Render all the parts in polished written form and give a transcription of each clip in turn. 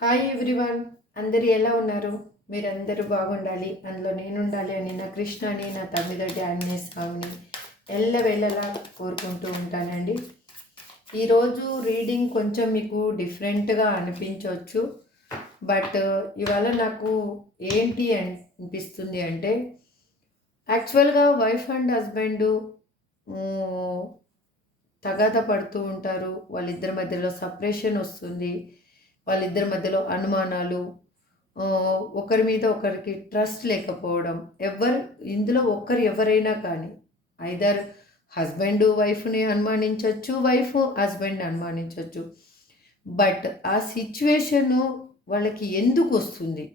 Hi everyone, అందరు ఎలా ఉన్నారు? మీరందరూ బాగుండాలి, అందులో నేను ఉండాలి అని నా కృష్ణని, నా తమ్మిదొడ్డి ఆంజనేయ స్వామిని ఎల్లవేళలా కోరుకుంటూ ఉంటానండి. ఈరోజు రీడింగ్ కొంచెం మీకు డిఫరెంట్గా అనిపించవచ్చు. బట్ ఇవాళ నాకు ఏంటి అనిపిస్తుంది అంటే, యాక్చువల్గా వైఫ్ అండ్ హస్బెండ్ తగాదా పడుతూ ఉంటారు. వాళ్ళిద్దరి మధ్యలో సపరేషన్ వస్తుంది. వాళ్ళిద్దరి మధ్యలో అనుమానాలు, ఒకరి మీద ఒకరికి ట్రస్ట్ లేకపోవడం. ఇందులో ఎవరైనా కానీ ఐదర్ హస్బెండ్ వైఫ్ని అనుమానించవచ్చు, వైఫ్ హస్బెండ్ని అనుమానించవచ్చు. బట్ ఆ సిచ్యువేషను వాళ్ళకి ఎందుకు వస్తుంది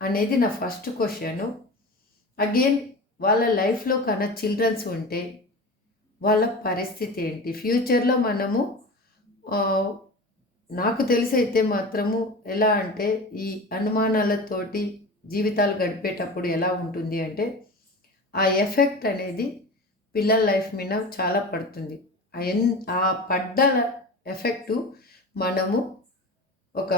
అనేది నా ఫస్ట్ క్వశ్చను. అగైన్ వాళ్ళ లైఫ్లో కన్నా చిల్డ్రన్స్ ఉంటే వాళ్ళ పరిస్థితి ఏంటి? ఫ్యూచర్లో మనము నాకు తెలిసైతే మాత్రము ఎలా అంటే, ఈ అనుమానాలతోటి జీవితాలు గడిపేటప్పుడు ఎలా ఉంటుంది అంటే, ఆ ఎఫెక్ట్ అనేది పిల్లల లైఫ్ మీద చాలా పడుతుంది. ఆ పడ్డ ఎఫెక్టు మనము ఒక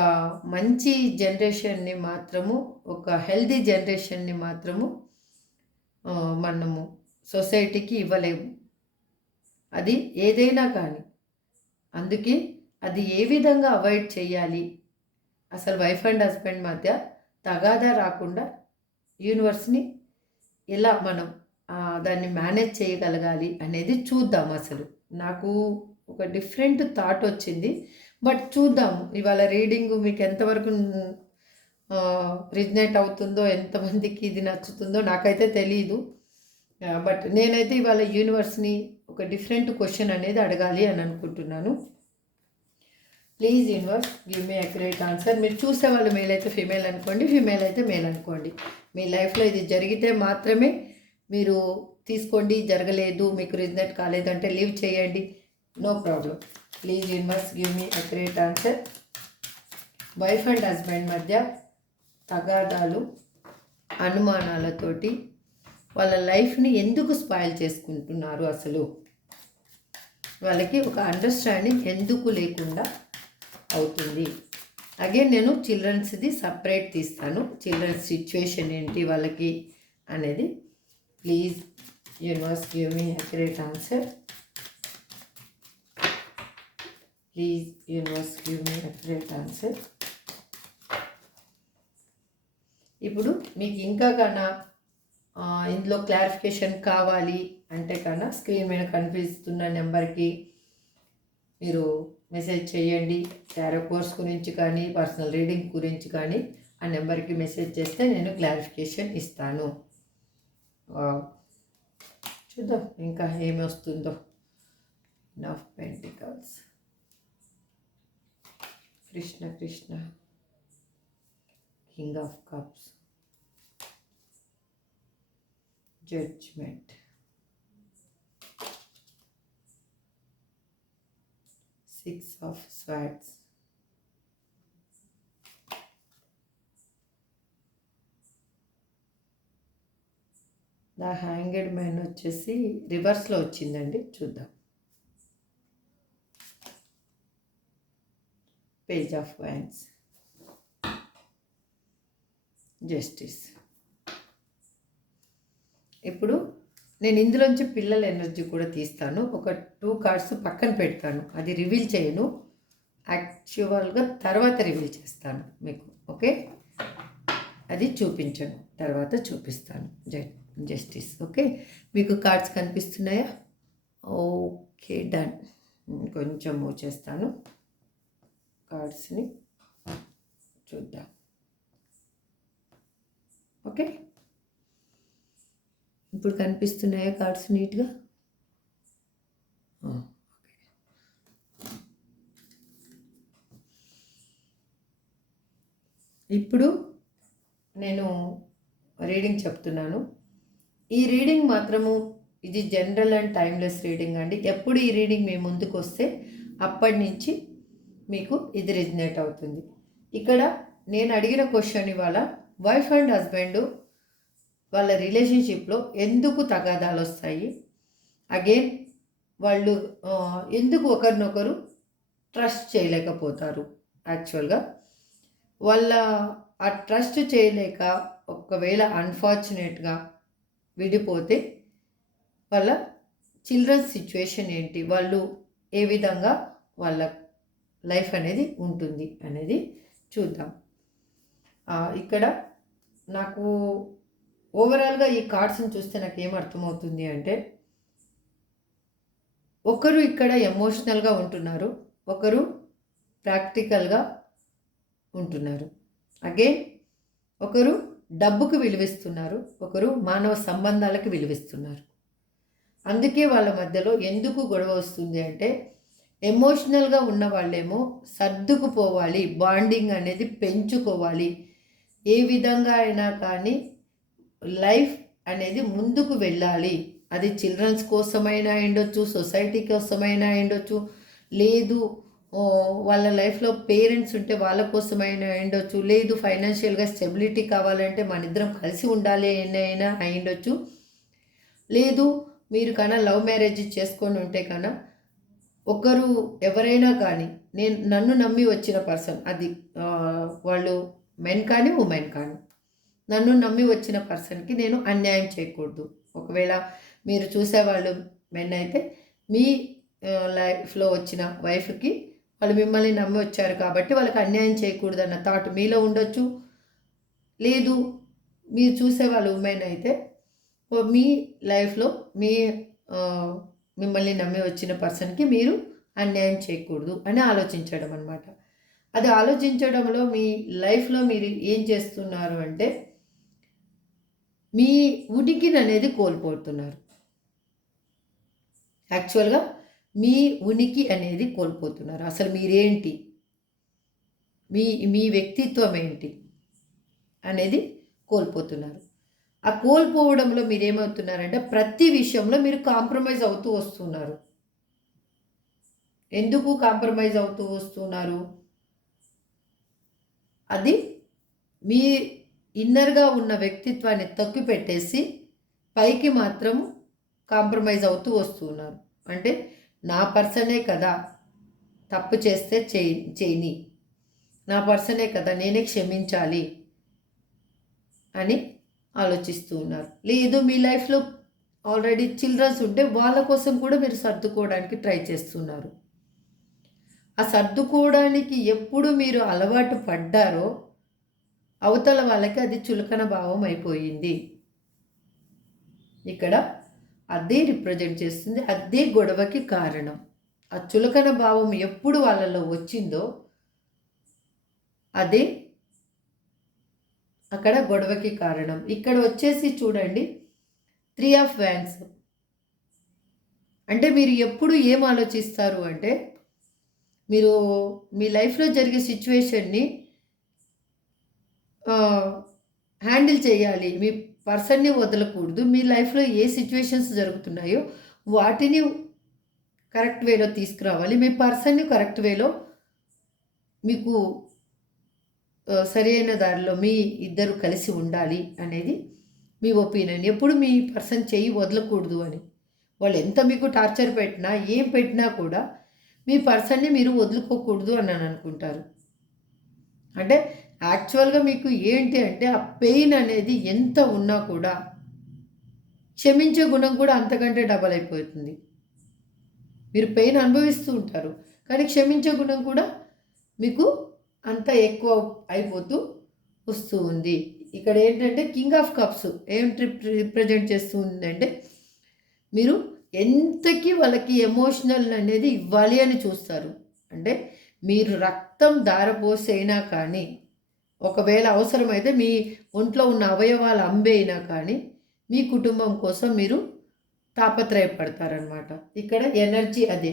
మంచి జనరేషన్ని మాత్రము, ఒక హెల్దీ జనరేషన్ని మాత్రము మనము సొసైటీకి ఇవ్వలేము. అది ఏదైనా కానీ. అందుకే అది ఏ విధంగా అవాయిడ్ చేయాలి, అసలు వైఫ్ అండ్ హస్బెండ్ మధ్య తగాదా రాకుండా యూనివర్స్ని ఎలా మనం దాన్ని మేనేజ్ చేయగలగాలి అనేది చూద్దాం. అసలు నాకు ఒక డిఫరెంట్ థాట్ వచ్చింది. బట్ చూద్దాము ఇవాళ రీడింగ్ మీకు ఎంతవరకు రిజనేట్ అవుతుందో, ఎంతమందికి ఇది నచ్చుతుందో నాకైతే తెలియదు. బట్ నేనైతే ఇవాళ యూనివర్స్ని ఒక డిఫరెంట్ క్వశ్చన్ అనేది అడగాలి అని అనుకుంటున్నాను. Please universe give me accurate answer. మీరు చూసే వాళ్ళు మేల్ అయితే ఫీమేల్ అనుకోండి, ఫీమేల్ అయితే మేల్ అనుకోండి. మీ లైఫ్లో ఇది జరిగితే మాత్రమే మీరు తీసుకోండి. జరగలేదు, మీకు రిజనేట్ కాలేదు అంటే లీవ్ చేయండి, no problem. Please universe give me accurate answer. Wife and husband మధ్య తగాదాలు, అనుమానాలతోటి వాళ్ళ లైఫ్ని ఎందుకు స్పాయిల్ చేసుకుంటున్నారు? అసలు వాళ్ళకి ఒక అండర్స్టాండింగ్ ఎందుకు లేకుండా అవుతుంది? అగైన్ నేను చిల్డ్రన్స్ది సపరేట్ తీస్తాను. చిల్డ్రన్స్ సిచ్యువేషన్ ఏంటి వాళ్ళకి అనేది. Please universe give me accurate answer. Please universe give me accurate answer. ఇప్పుడు మీకు ఇంకా కన్నా ఇందులో క్లారిఫికేషన్ కావాలి అంటే కన్నా స్క్రీన్ మీద కనిపిస్తున్న నెంబర్కి మీరు మెసేజ్ చేయండి. టారో కోర్స్ గురించి కానీ, పర్సనల్ రీడింగ్ గురించి కానీ ఆ నెంబర్కి మెసేజ్ చేస్తే నేను క్లారిఫికేషన్ ఇస్తాను. చూద్దాం ఇంకా ఏమి వస్తుందో. Of pentacles, Krishna Krishna, king of cups, judgement, six of swords, the hanged man వచ్చేసి రివర్స్లో వచ్చిందండి. చూద్దాం. Page of wands, justice. ఇప్పుడు నేను ఇందులోంచి పిల్లల ఎనర్జీ కూడా తీస్తాను. ఒక 2 కార్డ్స్ పక్కన పెడతాను, అది రివీల్ చేయను. యాక్చువల్గా తర్వాత రివీల్ చేస్తాను మీకు. ఓకే, అది చూపించను, తర్వాత చూపిస్తాను. జస్టిస్. ఓకే, మీకు కార్డ్స్ కనిపిస్తున్నాయా? Okay, done. కొంచెం మూవ్ చేస్తాను కార్డ్స్ని, చూద్దాం. ఓకే, ఇప్పుడు కనిపిస్తున్నాయా కార్డ్స్ నీట్గా? ఇప్పుడు నేను రీడింగ్ చెప్తున్నాను. ఈ రీడింగ్ మాత్రము ఇది జనరల్ అండ్ టైమ్లెస్ రీడింగ్ అండి. ఎప్పుడు ఈ రీడింగ్ మీ ముందుకు వస్తే అప్పటి నుంచి మీకు ఇది రిజనేట్ అవుతుంది. ఇక్కడ నేను అడిగిన క్వశ్చన్ ఇవాళ, వైఫ్ అండ్ హస్బెండ్ వాళ్ళ రిలేషన్షిప్లో ఎందుకు తగాదాలు వస్తాయి? అగైన్ వాళ్ళు ఎందుకు ఒకరినొకరు ట్రస్ట్ చేయలేకపోతారు? యాక్చువల్గా వాళ్ళ ఆ ట్రస్ట్ చేయలేక ఒకవేళ అన్ఫార్చునేట్గా విడిపోతే వాళ్ళ చిల్డ్రన్స్ సిచ్యువేషన్ ఏంటి, వాళ్ళు ఏ విధంగా వాళ్ళ లైఫ్ అనేది ఉంటుంది అనేది చూద్దాం. ఇక్కడ నాకు ఓవరాల్గా ఈ కార్డ్స్ని చూస్తే నాకు ఏమర్థమవుతుంది అంటే, ఒకరు ఇక్కడ ఎమోషనల్గా ఉంటున్నారు, ఒకరు ప్రాక్టికల్గా ఉంటున్నారు. అగైన్ ఒకరు డబ్బుకు విలువిస్తున్నారు, ఒకరు మానవ సంబంధాలకు విలువిస్తున్నారు. అందుకే వాళ్ళ మధ్యలో ఎందుకు గొడవ వస్తుంది అంటే, ఎమోషనల్గా ఉన్న వాళ్ళేమో సర్దుకుపోవాలి, బాండింగ్ అనేది పెంచుకోవాలి, ఏ విధంగా అయినా కానీ లైఫ్ అనేది ముందుకు వెళ్ళాలి. అది చిల్డ్రన్స్ కోసమైనా అయిండొచ్చు, సొసైటీ కోసమైనా అయిండొచ్చు, లేదు వాళ్ళ లైఫ్లో పేరెంట్స్ ఉంటే వాళ్ళ కోసమైనా అయిండొచ్చు, లేదు ఫైనాన్షియల్గా స్టెబిలిటీ కావాలంటే మన ఇద్దరం కలిసి ఉండాలి అయినా అయిండొచ్చు, లేదు మీరు కన్నా లవ్ మ్యారేజ్ చేసుకొని ఉంటే కన్నా ఒకరు ఎవరైనా కానీ నన్ను నమ్మి వచ్చిన పర్సన్, అది వాళ్ళు మెన్ కానీ ఉమెన్ కానీ, నన్ను నమ్మి వచ్చిన పర్సన్కి నేను అన్యాయం చేయకూడదు. ఒకవేళ మీరు చూసేవాళ్ళు మెన్ అయితే మీ లైఫ్లో వచ్చిన వైఫ్కి వాళ్ళు మిమ్మల్ని నమ్మి వచ్చారు కాబట్టి వాళ్ళకి అన్యాయం చేయకూడదు అన్న థాట్ మీలో ఉండొచ్చు. లేదు మీరు చూసేవాళ్ళు ఉమెన్ అయితే మీ లైఫ్లో మిమ్మల్ని నమ్మి వచ్చిన పర్సన్కి మీరు అన్యాయం చేయకూడదు అని ఆలోచించడం అన్నమాట. అది ఆలోచించడంలో మీ లైఫ్లో మీరు ఏం చేస్తున్నారు అంటే, మీ ఉనికిని అనేది కోల్పోతున్నారు. యాక్చువల్గా మీ ఉనికి అనేది కోల్పోతున్నారు. అసలు మీరేంటి, మీ వ్యక్తిత్వం ఏంటి అనేది కోల్పోతున్నారు. ఆ కోల్పోవడంలో మీరేమవుతున్నారంటే, ప్రతి విషయంలో మీరు కాంప్రమైజ్ అవుతూ వస్తున్నారు. ఎందుకు కాంప్రమైజ్ అవుతూ వస్తున్నారు? అది మీ ఇన్నర్గా ఉన్న వ్యక్తిత్వాన్ని తొక్కిపెట్టేసి పైకి మాత్రం కాంప్రమైజ్ అవుతూ వస్తున్నారు. అంటే నా పర్సనే కదా తప్పు చేస్తే చేయని, నా పర్సనే కదా నేనే క్షమించాలి అని ఆలోచిస్తూ ఉన్నారు. లేదు మీ లైఫ్లో ఆల్రెడీ చిల్డ్రన్స్ ఉంటే వాళ్ళ కోసం కూడా మీరు సర్దుకోవడానికి ట్రై చేస్తున్నారు. ఆ సర్దుకోవడానికి ఎప్పుడు మీరు అలవాటు పడ్డారో అవతల వాళ్ళకి అది చులకన భావం అయిపోయింది. ఇక్కడ అదే రిప్రజెంట్ చేస్తుంది, అదే గొడవకి కారణం. ఆ చులకన భావం ఎప్పుడు వాళ్ళలో వచ్చిందో అదే అక్కడ గొడవకి కారణం. ఇక్కడ వచ్చేసి చూడండి 3 ఆఫ్ వ్యాండ్స్. అంటే మీరు ఎప్పుడు ఏం ఆలోచిస్తారు అంటే, మీరు మీ లైఫ్లో జరిగే సిచ్యువేషన్ని హ్యాండిల్ చేయాలి, మీ పర్సన్ని వదలకూడదు. మీ లైఫ్లో ఏ సిచ్యువేషన్స్ జరుగుతున్నాయో వాటిని కరెక్ట్ వేలో తీసుకురావాలి, మీ పర్సన్ని కరెక్ట్ వేలో మీకు సరైన దారిలో మీ ఇద్దరు కలిసి ఉండాలి అనేది మీ ఒపీనియన్. ఎప్పుడు మీ పర్సన్ చెయ్యి వదలకూడదు అని. వాళ్ళు ఎంత మీకు టార్చర్ పెట్టినా ఏం పెట్టినా కూడా మీ పర్సన్ని మీరు వదులుకోకూడదు అని అనుకుంటారు. అంటే యాక్చువల్గా మీకు ఏంటి అంటే, ఆ పెయిన్ అనేది ఎంత ఉన్నా కూడా క్షమించే గుణం కూడా అంతకంటే డబల్ అయిపోతుంది. మీరు పెయిన్ అనుభవిస్తూ ఉంటారు, కానీ క్షమించే గుణం కూడా మీకు అంత ఎక్కువ అయిపోతూ వస్తూ ఉంది. ఇక్కడ ఏంటంటే కింగ్ ఆఫ్ కప్స్ ఏం రిప్రజెంట్ చేస్తూ ఉందంటే, మీరు ఎంతకీ వాళ్ళకి ఎమోషనల్ అనేది ఇవ్వాలి అని చూస్తారు. అంటే మీరు రక్తం ధారపోసైనా కానీ, ఒకవేళ అవసరమైతే మీ ఒంట్లో ఉన్న అవయవాలు అమ్మేయినా కానీ మీ కుటుంబం కోసం మీరు తాపత్రయపడతారనమాట. ఇక్కడ ఎనర్జీ అదే.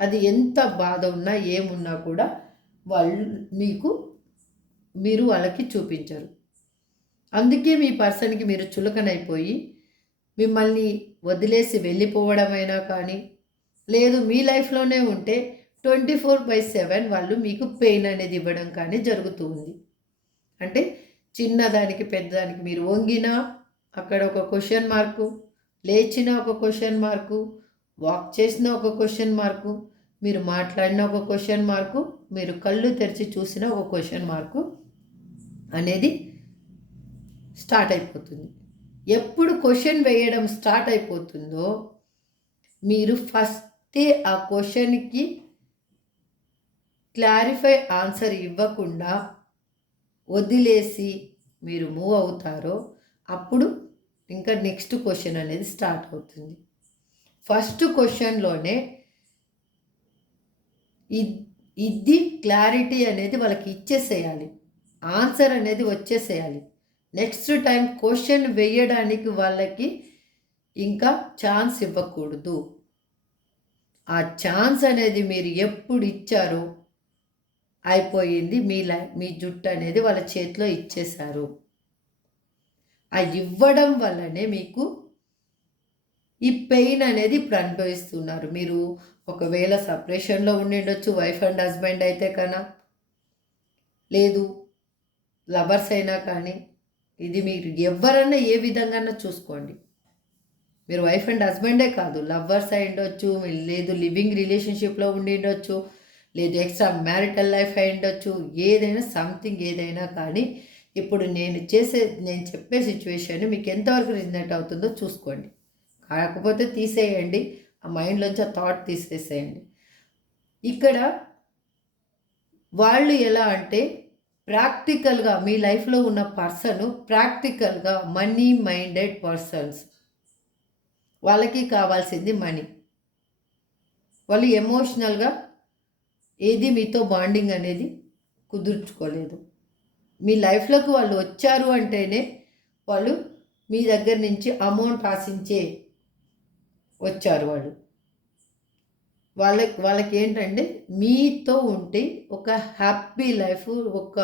అది ఎంత బాధ ఉన్నా ఏమున్నా కూడా వాళ్ళు మీరు వాళ్ళకి చూపించరు. అందుకే మీ పర్సన్కి మీరు చులకనైపోయి మిమ్మల్ని వదిలేసి వెళ్ళిపోవడమైనా కానీ, లేదు మీ లైఫ్లోనే ఉంటే 24/7 వాళ్ళు మీకు పెయిన్ అనేది ఇవ్వడం కానీ జరుగుతూ ఉంది. అంటే చిన్నదానికి పెద్దదానికి మీరు వంగినా అక్కడ ఒక క్వశ్చన్ మార్కు, లేచినా ఒక క్వశ్చన్ మార్కు, వాక్ చేసినా ఒక క్వశ్చన్ మార్కు, మీరు మాట్లాడిన ఒక క్వశ్చన్ మార్కు, మీరు కళ్ళు తెరిచి చూసిన ఒక క్వశ్చన్ మార్కు అనేది స్టార్ట్ అయిపోతుంది. ఎప్పుడు క్వశ్చన్ వేయడం స్టార్ట్ అయిపోతుందో మీరు ఫస్టే ఆ క్వశ్చన్కి క్లారిఫై ఆన్సర్ ఇవ్వకుండా వదిలేసి మీరు మూవ్ అవుతారో అప్పుడు ఇంకా నెక్స్ట్ క్వశ్చన్ అనేది స్టార్ట్ అవుతుంది. ఫస్ట్ క్వశ్చన్లోనే ఇది క్లారిటీ అనేది వాళ్ళకి ఇచ్చేసేయాలి, ఆన్సర్ అనేది వచ్చేసేయాలి. నెక్స్ట్ టైం క్వశ్చన్ వేయడానికి వాళ్ళకి ఇంకా ఛాన్స్ ఇవ్వకూడదు. ఆ ఛాన్స్ అనేది మీరు ఎప్పుడు ఇచ్చారో అయిపోయింది, మీ జుట్టు అనేది వాళ్ళ చేతిలో ఇచ్చేశారు. ఆ ఇవ్వడం వల్లనే మీకు ఈ పెయిన్ అనేది ఇప్పుడు అనుభవిస్తున్నారు. మీరు ఒకవేళ సపరేషన్లో ఉండిండొచ్చు, వైఫ్ అండ్ హస్బెండ్ అయితే కన్నా, లేదు లవర్స్ అయినా కానీ, ఇది మీరు ఎవరన్నా ఏ విధంగా చూసుకోండి. మీరు వైఫ్ అండ్ హస్బెండే కాదు, లవర్స్ అయి ఉండొచ్చు, లేదు లివింగ్ రిలేషన్షిప్లో ఉండి ఉండొచ్చు, లేదు ఎక్స్ట్రా మ్యారిటల్ లైఫ్ అయి ఉండొచ్చు, ఏదైనా సంథింగ్ ఏదైనా కానీ ఇప్పుడు నేను చెప్పే సిచ్యువేషన్ మీకు ఎంతవరకు రిజనేట్ అవుతుందో చూసుకోండి. కాకపోతే తీసేయండి, ఆ మైండ్లోంచి ఆ థాట్ తీసేసేయండి. ఇక్కడ వాళ్ళు ఎలా అంటే ప్రాక్టికల్గా మీ లైఫ్లో ఉన్న పర్సన్ ప్రాక్టికల్గా మనీ మైండెడ్ పర్సన్స్. వాళ్ళకి కావాల్సింది మనీ. వాళ్ళు ఎమోషనల్గా ఏది మీతో బాండింగ్ అనేది కుదుర్చుకోలేదు. మీ లైఫ్లోకి వాళ్ళు వచ్చారు అంటేనే వాళ్ళు మీ దగ్గర నుంచి అమౌంట్ ఆశించే వచ్చారు. వాళ్ళకి ఏంటంటే మీతో ఉంటే ఒక హ్యాపీ లైఫ్, ఒక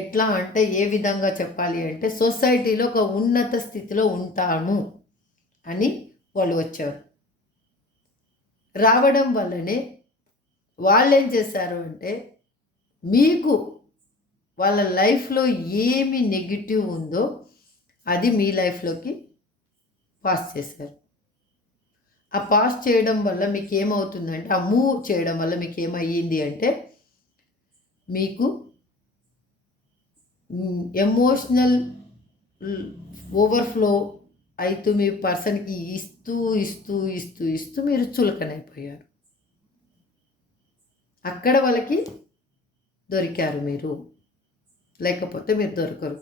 ఎట్లా అంటే ఏ విధంగా చెప్పాలి అంటే సొసైటీలో ఒక ఉన్నత స్థితిలో ఉంటాను అని వాళ్ళు వచ్చారు. రావడం వల్లనే వాళ్ళు ఏం చేశారు అంటే మీకు వాళ్ళ లైఫ్లో ఏమి నెగిటివ్ ఉందో అది మీ లైఫ్లోకి పాస్ చేశారు. ఆ పాస్ చేయడం వల్ల మీకు ఏమవుతుందంటే, ఆ మూవ్ చేయడం వల్ల మీకు ఏమయ్యింది అంటే మీకు ఎమోషనల్ ఓవర్ఫ్లో అయితే మీ పర్సన్కి ఇస్తూ ఇస్తూ ఇస్తూ ఇస్తూ మీరు చులకనైపోయారు. అక్కడ వాళ్ళకి దొరికారు మీరు, లేకపోతే మీరు దొరకరు.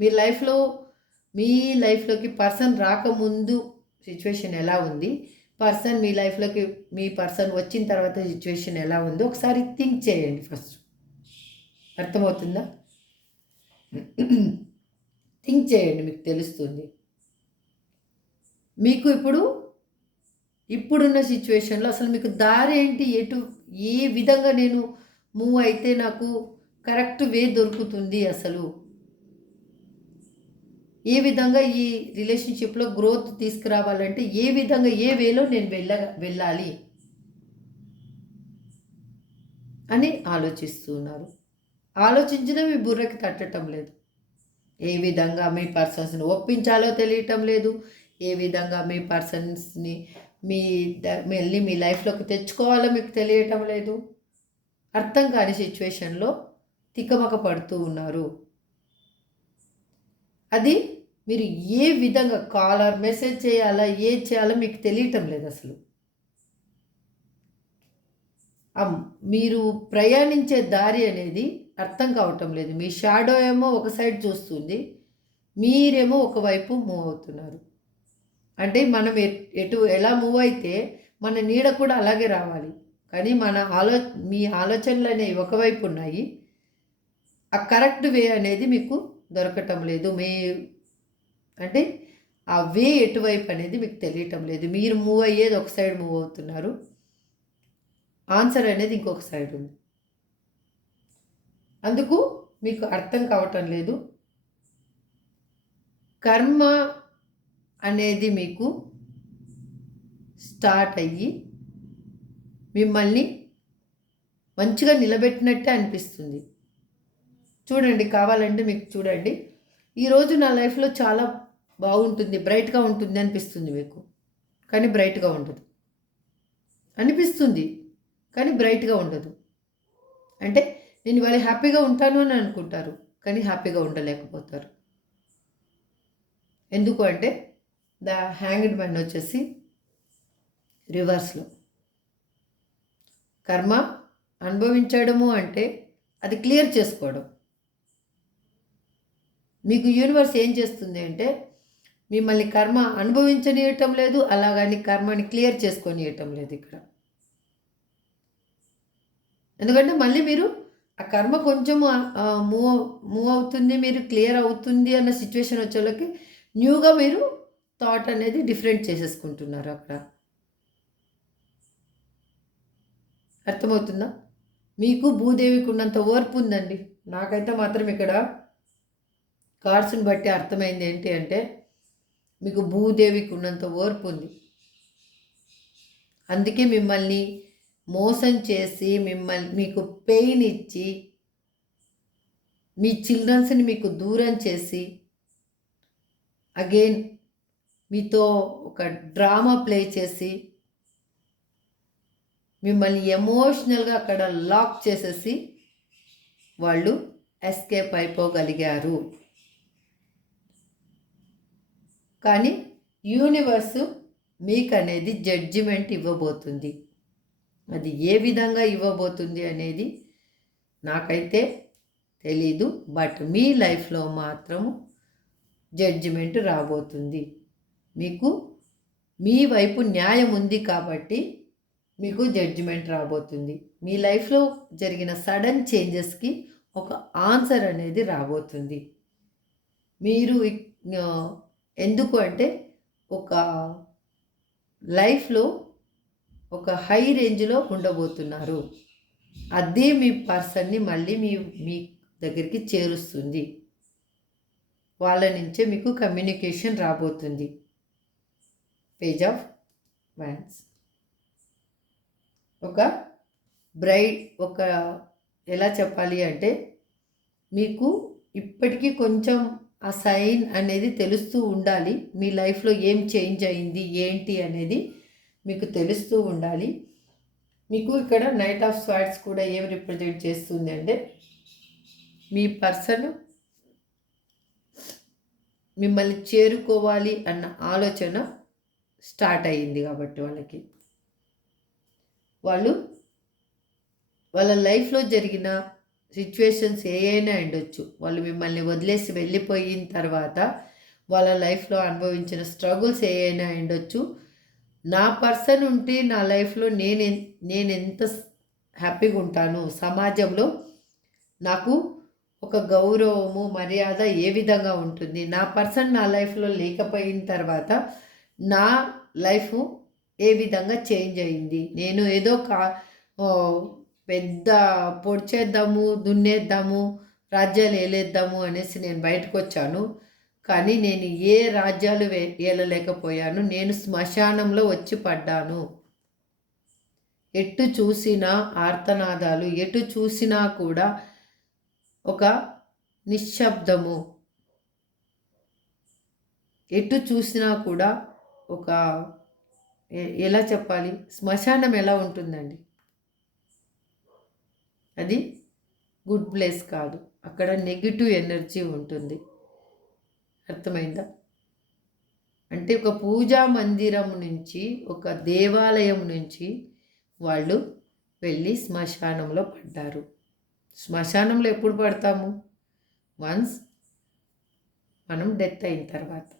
మీ లైఫ్లోకి పర్సన్ రాకముందు సిచ్యువేషన్ ఎలా ఉంది, మీ పర్సన్ వచ్చిన తర్వాత సిచ్యువేషన్ ఎలా ఉందో ఒకసారి థింక్ చేయండి ఫస్ట్. అర్థమవుతుందా? థింక్ చేయండి, మీకు తెలుస్తుంది. మీకు ఇప్పుడున్న సిచ్యువేషన్లో అసలు మీకు దారి ఏంటి, ఏ విధంగా నేను మూవ్ అయితే నాకు కరెక్ట్ వే దొరుకుతుంది, అసలు ఏ విధంగా ఈ రిలేషన్షిప్లో గ్రోత్ తీసుకురావాలంటే ఏ విధంగా ఏ వేలో నేను వెళ్ళాలి అని ఆలోచిస్తున్నారు. ఆలోచించినా మీ బుర్రకి తట్టడం లేదు. ఏ విధంగా మీ పర్సన్స్ని ఒప్పించాలో తెలియటం లేదు, ఏ విధంగా మీ పర్సన్స్ని మళ్ళీ మీ లైఫ్లోకి తెచ్చుకోవాలో మీకు తెలియటం లేదు. అర్థం కాని సిచ్యువేషన్లో తికమక పడుతూ ఉన్నారు. అది మీరు ఏ విధంగా కాల్ ఆర్ మెసేజ్ చేయాలా, ఏది చేయాలో మీకు తెలియటం లేదు అసలు. మీరు ప్రయాణించే దారి అనేది అర్థం కావటం లేదు. మీ షాడో ఏమో ఒక సైడ్ చూస్తుంది, మీరేమో ఒకవైపు మూవ్ అవుతున్నారు. అంటే మనం ఎలా మూవ్ అయితే మన నీడ కూడా అలాగే రావాలి. కానీ మీ ఆలోచనలు అనేవి ఒకవైపు ఉన్నాయి, ఆ కరెక్ట్ వే అనేది మీకు దొరకటం లేదు. అంటే ఆ వే ఎటువైపు అనేది మీకు తెలియటం లేదు. మీరు మూవ్ అయ్యేది ఒక సైడ్ మూవ్ అవుతున్నారు, ఆన్సర్ అనేది ఇంకొక సైడ్ ఉంది. అందుకు మీకు అర్థం కావటం లేదు. కర్మ అనేది మీకు స్టార్ట్ అయ్యి మిమ్మల్ని మంచిగా నిలబెట్టినట్టే అనిపిస్తుంది. చూడండి, కావాలంటే మీకు చూడండి, ఈరోజు నా లైఫ్లో చాలా బాగుంటుంది, బ్రైట్గా ఉంటుంది అనిపిస్తుంది మీకు. కానీ బ్రైట్గా ఉండదు అనిపిస్తుంది. కానీ బ్రైట్గా ఉండదు. అంటే నేను ఇవాళ హ్యాపీగా ఉంటాను అని అనుకుంటారు, కానీ హ్యాపీగా ఉండలేకపోతారు. ఎందుకు అంటే ద హ్యాంగ్డ్ మ్యాన్ వచ్చేసి రివర్స్లో. కర్మ అనుభవించడము అంటే అది క్లియర్ చేసుకోవడం. మీకు యూనివర్స్ ఏం చేస్తుంది అంటే మిమ్మల్ని కర్మ అనుభవించనీయటం లేదు, అలాగని కర్మని క్లియర్ చేసుకొనియటం లేదు ఇక్కడ. ఎందుకంటే మళ్ళీ మీరు ఆ కర్మ కొంచెం మూవ్ అవుతుంది, మీరు క్లియర్ అవుతుంది అన్న సిచ్యువేషన్ వచ్చేళ్ళకి న్యూగా మీరు థాట్ అనేది డిఫరెంట్ చేసేసుకుంటున్నారు అక్కడ. అర్థమవుతుందా? మీకు భూదేవికి ఉన్నంత ఓర్పు ఉందండి. నాకైతే మాత్రం ఇక్కడ కార్డ్స్ని బట్టి అర్థమైంది ఏంటి అంటే మీకు భూదేవికి ఉన్నంత ఓర్పు ఉంది. అందుకే మిమ్మల్ని మోసం చేసి మీకు పెయిన్ ఇచ్చి మీ చిల్డ్రన్స్ని మీకు దూరం చేసి అగైన్ మీతో ఒక డ్రామా ప్లే చేసి మిమ్మల్ని ఎమోషనల్గా అక్కడ లాక్ చేసేసి వాళ్ళు ఎస్కేప్ అయిపోగలిగారు. కానీ యూనివర్సు మీకు అనేది జడ్జిమెంట్ ఇవ్వబోతుంది. అది ఏ విధంగా ఇవ్వబోతుంది అనేది నాకైతే తెలీదు. బట్ మీ లైఫ్లో మాత్రము జడ్జిమెంట్ రాబోతుంది. మీకు మీ వైపు న్యాయం ఉంది కాబట్టి మీకు జడ్జిమెంట్ రాబోతుంది. మీ లైఫ్లో జరిగిన సడన్ చేంజెస్కి ఒక ఆన్సర్ అనేది రాబోతుంది. మీరు ఎందుకు అంటే ఒక లైఫ్లో ఒక హై రేంజ్లో ఉండబోతున్నారు. అదే మీ పర్సన్ని మళ్ళీ మీ దగ్గరికి చేరుస్తుంది. వాళ్ళ నుంచే మీకు కమ్యూనికేషన్ రాబోతుంది. Page of wands. ఒక ఎలా చెప్పాలి అంటే మీకు ఇప్పటికీ కొంచెం ఆ సైన్ అనేది తెలుస్తూ ఉండాలి. మీ లైఫ్లో ఏం చేంజ్ అయింది ఏంటి అనేది మీకు తెలుస్తూ ఉండాలి. మీకు ఇక్కడ నైట్ ఆఫ్ స్వార్డ్స్ కూడా ఏం రిప్రజెంట్ చేస్తుంది అంటే మీ పర్సన్ మిమ్మల్ని చేరుకోవాలి అన్న ఆలోచన స్టార్ట్ అయ్యింది కాబట్టి వాళ్ళ లైఫ్లో జరిగిన సిచ్యువేషన్స్ ఏవైనా ఉండొచ్చు. వాళ్ళు మిమ్మల్ని వదిలేసి వెళ్ళిపోయిన తర్వాత వాళ్ళ లైఫ్లో అనుభవించిన స్ట్రగుల్స్ ఏవైనా ఉండొచ్చు. నా పర్సన్ ఉంటే నా లైఫ్లో నేను ఎంత హ్యాపీగా ఉంటాను, సమాజంలో నాకు ఒక గౌరవము మర్యాద ఏ విధంగా ఉంటుంది, నా పర్సన్ నా లైఫ్లో లేకపోయిన తర్వాత నా లైఫ్ ఏ విధంగా చేంజ్ అయింది. నేను ఏదో పెద్ద పొడిచేద్దాము, దున్నేద్దాము, రాజ్యాలు ఏలేద్దాము అనేసి నేను బయటకు వచ్చాను. కానీ నేను ఏ రాజ్యాలు ఏలలేకపోయాను. నేను శ్మశానంలో వచ్చి పడ్డాను. ఎటు చూసినా ఆర్తనాదాలు, ఎటు చూసినా కూడా ఒక నిశ్శబ్దము, ఎటు చూసినా కూడా ఒక ఎలా చెప్పాలి, శ్మశానం ఎలా ఉంటుందండి, అది గుడ్ ప్లేస్ కాదు. అక్కడ నెగిటివ్ ఎనర్జీ ఉంటుంది. అర్థమైందా? అంటే ఒక పూజా మందిరం నుంచి, ఒక దేవాలయం నుంచి వాళ్ళు వెళ్ళి శ్మశానంలో పడ్డారు. శ్మశానంలో ఎప్పుడు పడతాము? వన్స్ మనం డెత్ అయిన తర్వాత.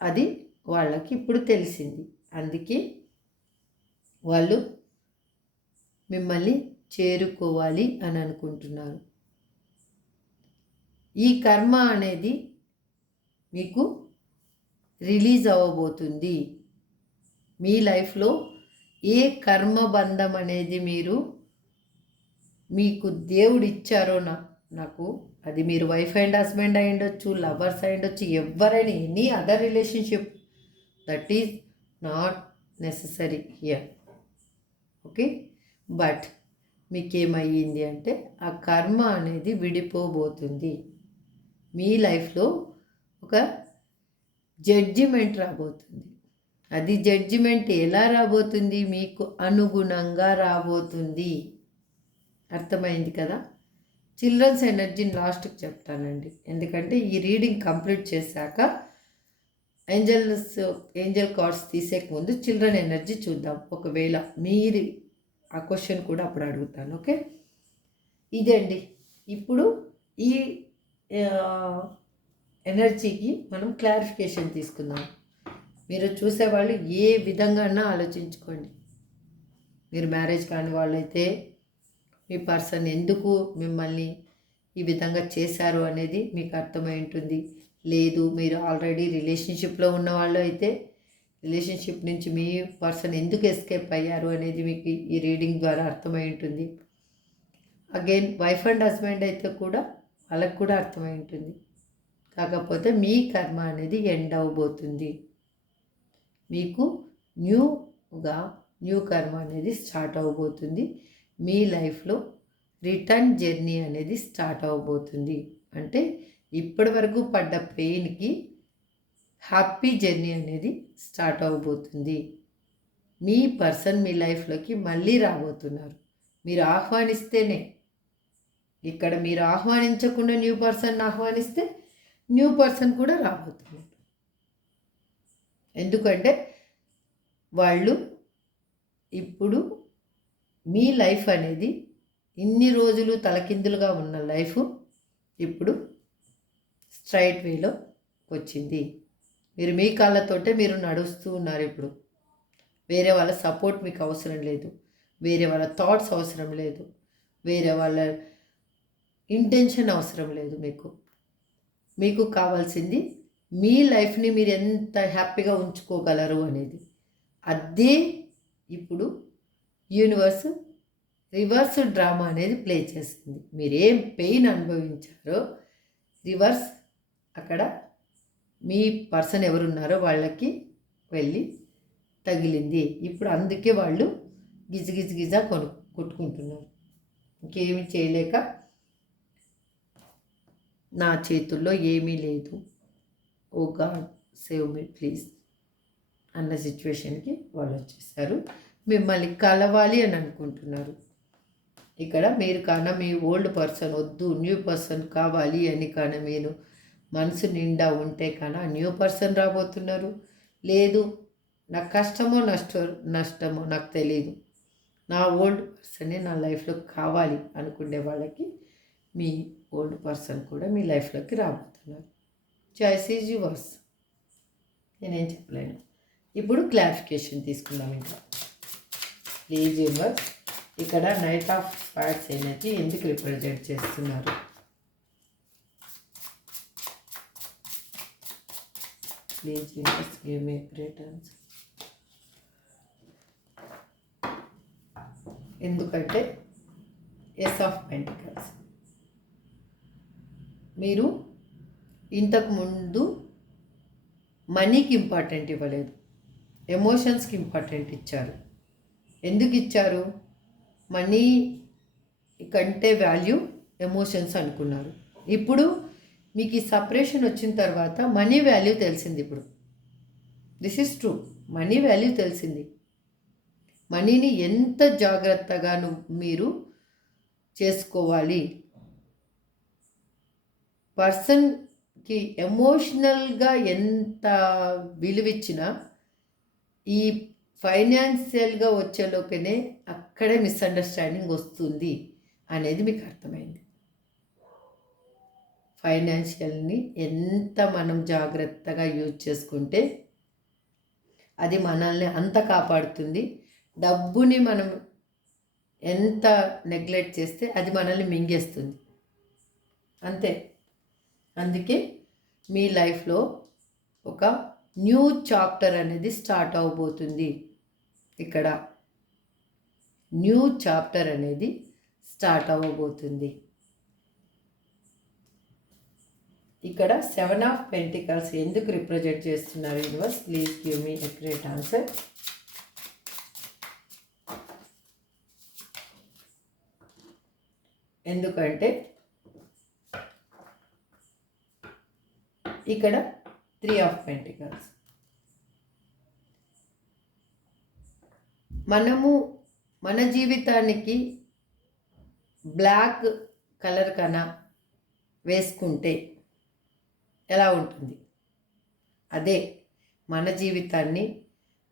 అది వాళ్ళకి ఇప్పుడు తెలిసింది. అందుకే వాళ్ళు మిమ్మల్ని చేరుకోవాలి అని అనుకుంటున్నారు. ఈ కర్మ అనేది మీకు రిలీజ్ అవ్వబోతుంది. మీ లైఫ్లో ఏ కర్మబంధం అనేది మీకు దేవుడు ఇచ్చారో నాకు, అది మీరు వైఫ్ అండ్ హస్బెండ్ అయి ఉండొచ్చు, లవర్స్ అయి ఉండొచ్చు, ఎవరైనా any other relationship, that is not necessary here. Okay, but మీకేమయ్యింది అంటే ఆ కర్మ అనేది విడిపోబోతుంది. మీ లైఫ్లో ఒక జడ్జిమెంట్ రాబోతుంది. అది జడ్జిమెంట్ ఎలా రాబోతుంది, మీకు అనుగుణంగా రాబోతుంది. అర్థమైంది కదా. చిల్డ్రన్స్ ఎనర్జీని లాస్ట్కి చెప్తానండి, ఎందుకంటే ఈ రీడింగ్ కంప్లీట్ చేశాక ఏంజల్ కార్డ్స్ తీసేక ముందు చిల్డ్రన్ ఎనర్జీ చూద్దాం. ఒకవేళ మీరు ఆ క్వశ్చన్ కూడా అప్పుడు అడుగుతాను. ఓకే, ఇదే అండి. ఇప్పుడు ఈ ఎనర్జీకి మనం క్లారిఫికేషన్ తీసుకుందాం. మీరు చూసేవాళ్ళు ఏ విధంగా ఆలోచించుకోండి. మీరు మ్యారేజ్ కాని వాళ్ళైతే మీ పర్సన్ ఎందుకు మిమ్మల్ని ఈ విధంగా చేశారు అనేది మీకు అర్థమై ఉంటుంది. లేదు, మీరు ఆల్రెడీ రిలేషన్షిప్లో ఉన్న వాళ్ళు అయితే రిలేషన్షిప్ నుంచి మీ పర్సన్ ఎందుకు ఎస్కేప్ అయ్యారు అనేది మీకు ఈ రీడింగ్ ద్వారా అర్థమై ఉంటుంది. అగైన్ వైఫ్ అండ్ హస్బెండ్ అయితే కూడా వాళ్ళకు కూడా అర్థమై ఉంటుంది. కాకపోతే మీ కర్మ అనేది ఎండ్ అవ్వబోతుంది. మీకు న్యూ కర్మ అనేది స్టార్ట్ అవ్వబోతుంది. మీ లైఫ్లో రిటర్న్ జర్నీ అనేది స్టార్ట్ అవ్వబోతుంది. అంటే ఇప్పటి వరకు పడ్డ పెయిన్కి హ్యాపీ జర్నీ అనేది స్టార్ట్ అవ్వబోతుంది. మీ పర్సన్ మీ లైఫ్లోకి మళ్ళీ రాబోతున్నారు. మీరు ఆహ్వానిస్తేనే. ఇక్కడ మీరు ఆహ్వానించకుండా న్యూ పర్సన్ ఆహ్వానిస్తే న్యూ పర్సన్ కూడా రాబోతున్నారు. ఎందుకంటే వాళ్ళు ఇప్పుడు మీ లైఫ్ అనేది ఇన్ని రోజులు తలకిందులుగా ఉన్న లైఫ్ ఇప్పుడు స్ట్రైట్ వేలో వచ్చింది. మీరు మీ కాళ్ళతోటే మీరు నడుస్తూ ఉన్నారు. ఇప్పుడు వేరే వాళ్ళ సపోర్ట్ మీకు అవసరం లేదు, వేరే వాళ్ళ థాట్స్ అవసరం లేదు, వేరే వాళ్ళ ఇంటెన్షన్ అవసరం లేదు. మీకు కావాల్సింది మీ లైఫ్ని మీరు ఎంత హ్యాపీగా ఉంచుకోగలరు అనేది. అదే ఇప్పుడు యూనివర్స్ రివర్స్ డ్రామా అనేది ప్లే చేస్తుంది. మీరేం పెయిన్ అనుభవించారో రివర్స్ అక్కడ మీ పర్సన్ ఎవరున్నారో వాళ్ళకి వెళ్ళి తగిలింది. ఇప్పుడు అందుకే వాళ్ళు గిజ కొట్టుకుంటున్నారు. ఇంకేమి చేయలేక నా చేతుల్లో ఏమీ లేదు, ఓ గాడ్ సేవ్ మీ ప్లీజ్ అన్న సిచ్యువేషన్కి వాళ్ళు వచ్చేసారు. మిమ్మల్ని కలవాలి అని అనుకుంటున్నారు. ఇక్కడ మీరు కానా మీ ఓల్డ్ పర్సన్ వద్దు, న్యూ పర్సన్ కావాలి అని కానా మీరు మనసు నిండా ఉంటే కానా న్యూ పర్సన్ రాబోతున్నారు. లేదు, నాకు కష్టమో నష్టమో నాకు తెలియదు, నా ఓల్డ్ పర్సనే నా లైఫ్లో కావాలి అనుకునే వాళ్ళకి మీ ఓల్డ్ పర్సన్ కూడా మీ లైఫ్లోకి రాబోతున్నారు. చాయిస్ ఈజ్ యువర్స్, నేనేం చెప్పలేను. ఇప్పుడు క్లారిఫికేషన్ తీసుకుందాం. ఇంకా ప్లీజ్ యూనివర్స్, ఇక్కడ నైట్ ఆఫ్ స్పాట్స్ ఎనర్జీ ఎందుకు రిప్రజెంట్ చేస్తున్నారు? Please universe give me great answer. ఎందుకంటే ఎస్ ఆఫ్ పెంటికల్స్, మీరు ఇంతకుముందు మనీకి ఇంపార్టెంట్ ఇవ్వలేదు, ఎమోషన్స్కి ఇంపార్టెంట్ ఇచ్చారు. ఎందుకు ఇచ్చారు? మనీ కంటే వాల్యూ ఎమోషన్స్ అనుకున్నారు. ఇప్పుడు మీకు ఈ సపరేషన్ వచ్చిన తర్వాత మనీ వాల్యూ తెలిసింది. ఇప్పుడు this is true, money value తెలిసింది. మనీని ఎంత జాగ్రత్తగా మీరు చేసుకోవాలి, పర్సన్కి ఎమోషనల్గా ఎంత విలువిచ్చినా ఈ ఫైనాన్షియల్గా వచ్చేలోకనే అక్కడే మిస్అండర్స్టాండింగ్ వస్తుంది అనేది మీకు అర్థమైంది. ఫైనాన్షియల్ని ఎంత మనం జాగ్రత్తగా యూజ్ చేసుకుంటే అది మనల్ని అంత కాపాడుతుంది. డబ్బుని మనం ఎంత నెగ్లెక్ట్ చేస్తే అది మనల్ని మింగేస్తుంది. అంతే. అందుకే మీ లైఫ్లో ఒక న్యూ చాప్టర్ అనేది స్టార్ట్ అవబోతుంది. ఇక్కడ న్యూ చాప్టర్ అనేది స్టార్ట్ అవ్వబోతుంది. ఇక్కడ 7 ఆఫ్ పెంటికల్స్ ఎందుకు రిప్రజెంట్ చేస్తున్నారు universe? Please give me a great answer. ఎందుకంటే ఇక్కడ 3 ఆఫ్ పెంటికల్స్, మనము మన జీవితానికి బ్లాక్ కలర్ కన్నా వేసుకుంటే ఎలా ఉంటుంది? అదే మన జీవితాన్ని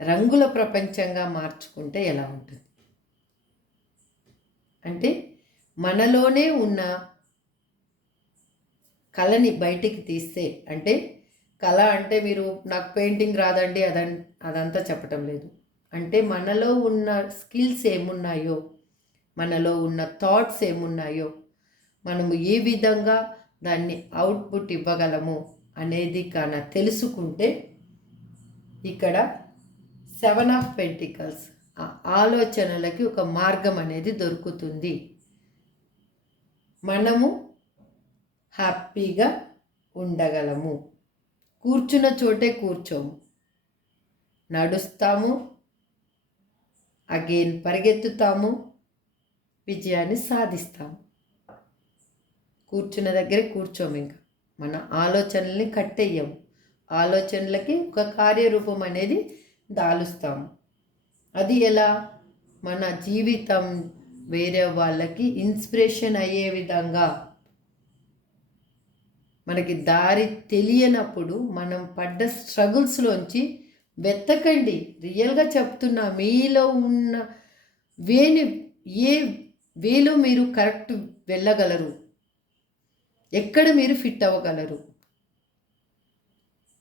రంగుల ప్రపంచంగా మార్చుకుంటే ఎలా ఉంటుంది? అంటే మనలోనే ఉన్న కళని బయటికి తీస్తే, అంటే కళ అంటే మీరు నాకు పెయింటింగ్ రాదండి అదంతా చెప్పటం లేదు. అంటే మనలో ఉన్న స్కిల్స్ ఏమున్నాయో, మనలో ఉన్న థాట్స్ ఏమున్నాయో, మనము ఏ విధంగా దాన్ని అవుట్పుట్ ఇవ్వగలము అనేది తెలుసుకుంటే ఇక్కడ 7 ఆఫ్ పెంటికల్స్ ఆ ఆలోచనలకి ఒక మార్గం అనేది దొరుకుతుంది. మనము హ్యాపీగా ఉండగలము. కూర్చున్న చోటే కూర్చోము, నడుస్తాము, అగైన్ పరిగెత్తుతాము, విజయాన్ని సాధిస్తాము. కూర్చున్న దగ్గరే కూర్చోము, ఇంకా మన ఆలోచనల్ని కట్టేయము, ఆలోచనలకి ఒక కార్యరూపం అనేది దాలుస్తాము. అది ఎలా? మన జీవితం వేరే వాళ్ళకి ఇన్స్పిరేషన్ అయ్యే విధంగా. మనకి దారి తెలియనప్పుడు మనం పడ్డ స్ట్రగుల్స్లోంచి వెతకండి. రియల్గా చెప్తున్నా, మీలో ఉన్న ఏ వేలో మీరు కరెక్ట్ వెళ్ళగలరు, ఎక్కడ మీరు ఫిట్ అవ్వగలరు,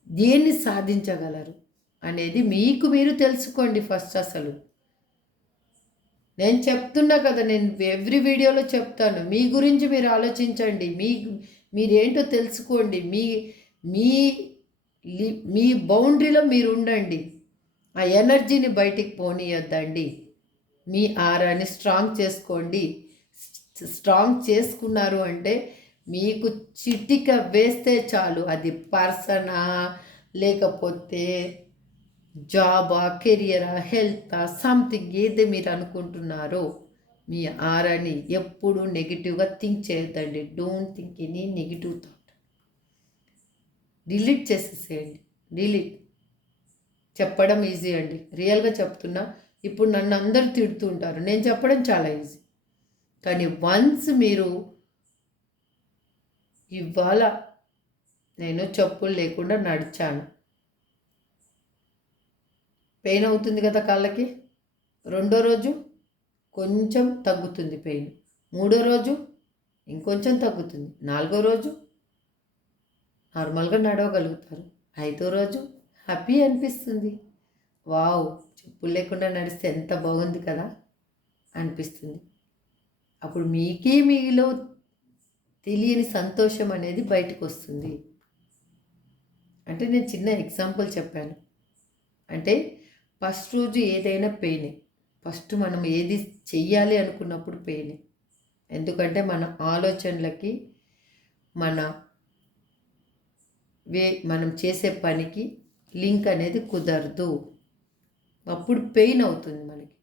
దేన్ని సాధించగలరు అనేది మీకు మీరు తెలుసుకోండి ఫస్ట్. అసలు నేను చెప్తున్నా కదా, నేను ఎవ్రీ వీడియోలో చెప్తాను, మీ గురించి మీరు ఆలోచించండి, మీరేంటో తెలుసుకోండి, మీ మీ బౌండరీలో మీరు ఉండండి. ఆ ఎనర్జీని బయటికి పోనీయొద్దండి. మీ ఆరాన్ని స్ట్రాంగ్ చేసుకోండి. స్ట్రాంగ్ చేసుకున్నారు అంటే మీకు చిటిక వేస్తే చాలు, అది పర్సనా, లేకపోతే జాబా, కెరియరా, హెల్తా, సంథింగ్ ఏది మీరు అనుకుంటున్నారో, మీ ఆరాని ఎప్పుడు నెగిటివ్గా థింక్ చేయొద్దండి. Don't think any negative thought. Delete చేసేసేయండి. డిలీట్ చెప్పడం ఈజీ అండి, రియల్గా చెప్తున్నా. ఇప్పుడు నన్ను అందరూ తిడుతూ ఉంటారు, నేను చెప్పడం చాలా ఈజీ. కానీ వన్స్ మీరు ఇవాళ నేను చెప్పులు లేకుండా నడిచాను, పెయిన్ అవుతుంది కదా కాళ్ళకి, రెండో రోజు కొంచెం తగ్గుతుంది పెయిన్, మూడో రోజు ఇంకొంచెం తగ్గుతుంది, నాలుగో రోజు నార్మల్గా నడవగలుగుతారు, ఐదో రోజు హ్యాపీ అనిపిస్తుంది. వావ్, చెప్పులు లేకుండా నడిస్తే ఎంత బాగుంది కదా అనిపిస్తుంది. అప్పుడు మీలో తెలియని సంతోషం అనేది బయటకు వస్తుంది. అంటే నేను చిన్న ఎగ్జాంపుల్ చెప్పాను. అంటే ఫస్ట్ రోజు ఏదైనా పెయినే, ఫస్ట్ మనం ఏది చెయ్యాలి అనుకున్నప్పుడు పెయినే. ఎందుకంటే మన ఆలోచనలకి మనం చేసే పనికి లింక్ అనేది కుదరదు, అప్పుడు పెయిన్ అవుతుంది మనకి.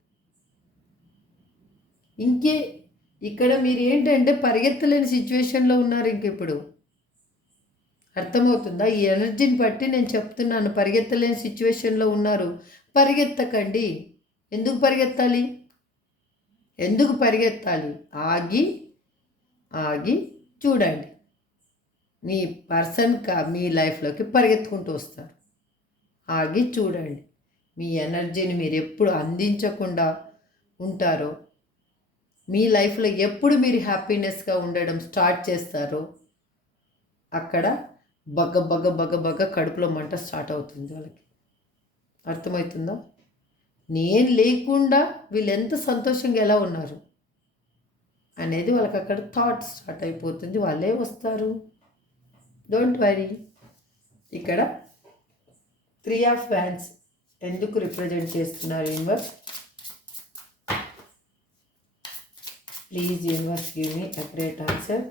ఇక్కడ మీరు ఏంటంటే పరిగెత్తలేని సిచ్యువేషన్లో ఉన్నారు. ఇప్పుడు అర్థమవుతుందా? ఈ ఎనర్జీని బట్టి నేను చెప్తున్నాను, పరిగెత్తలేని సిచ్యువేషన్లో ఉన్నారు, పరిగెత్తకండి. ఎందుకు పరిగెత్తాలి? ఆగి చూడండి. మీ మీ లైఫ్లోకి పరిగెత్తుకుంటూ వస్తారు. ఆగి చూడండి. మీ ఎనర్జీని మీరు ఎప్పుడు అందించకుండా ఉంటారో, మీ లైఫ్లో ఎప్పుడు మీరు హ్యాపీనెస్గా ఉండడం స్టార్ట్ చేస్తారో, అక్కడ బగ్గ కడుపులో మంట స్టార్ట్ అవుతుంది వాళ్ళకి. అర్థమవుతుందా? నేను లేకుండా వీళ్ళు ఎంత సంతోషంగా ఎలా ఉన్నారు అనేది వాళ్ళకి అక్కడ థాట్ స్టార్ట్ అయిపోతుంది, వాళ్ళే వస్తారు. Don't worry. ఇక్కడ 3 ఆఫ్ వ్యాండ్స్ ఎందుకు రిప్రజెంట్ చేస్తున్నారు universe? Please universe give me a great answer.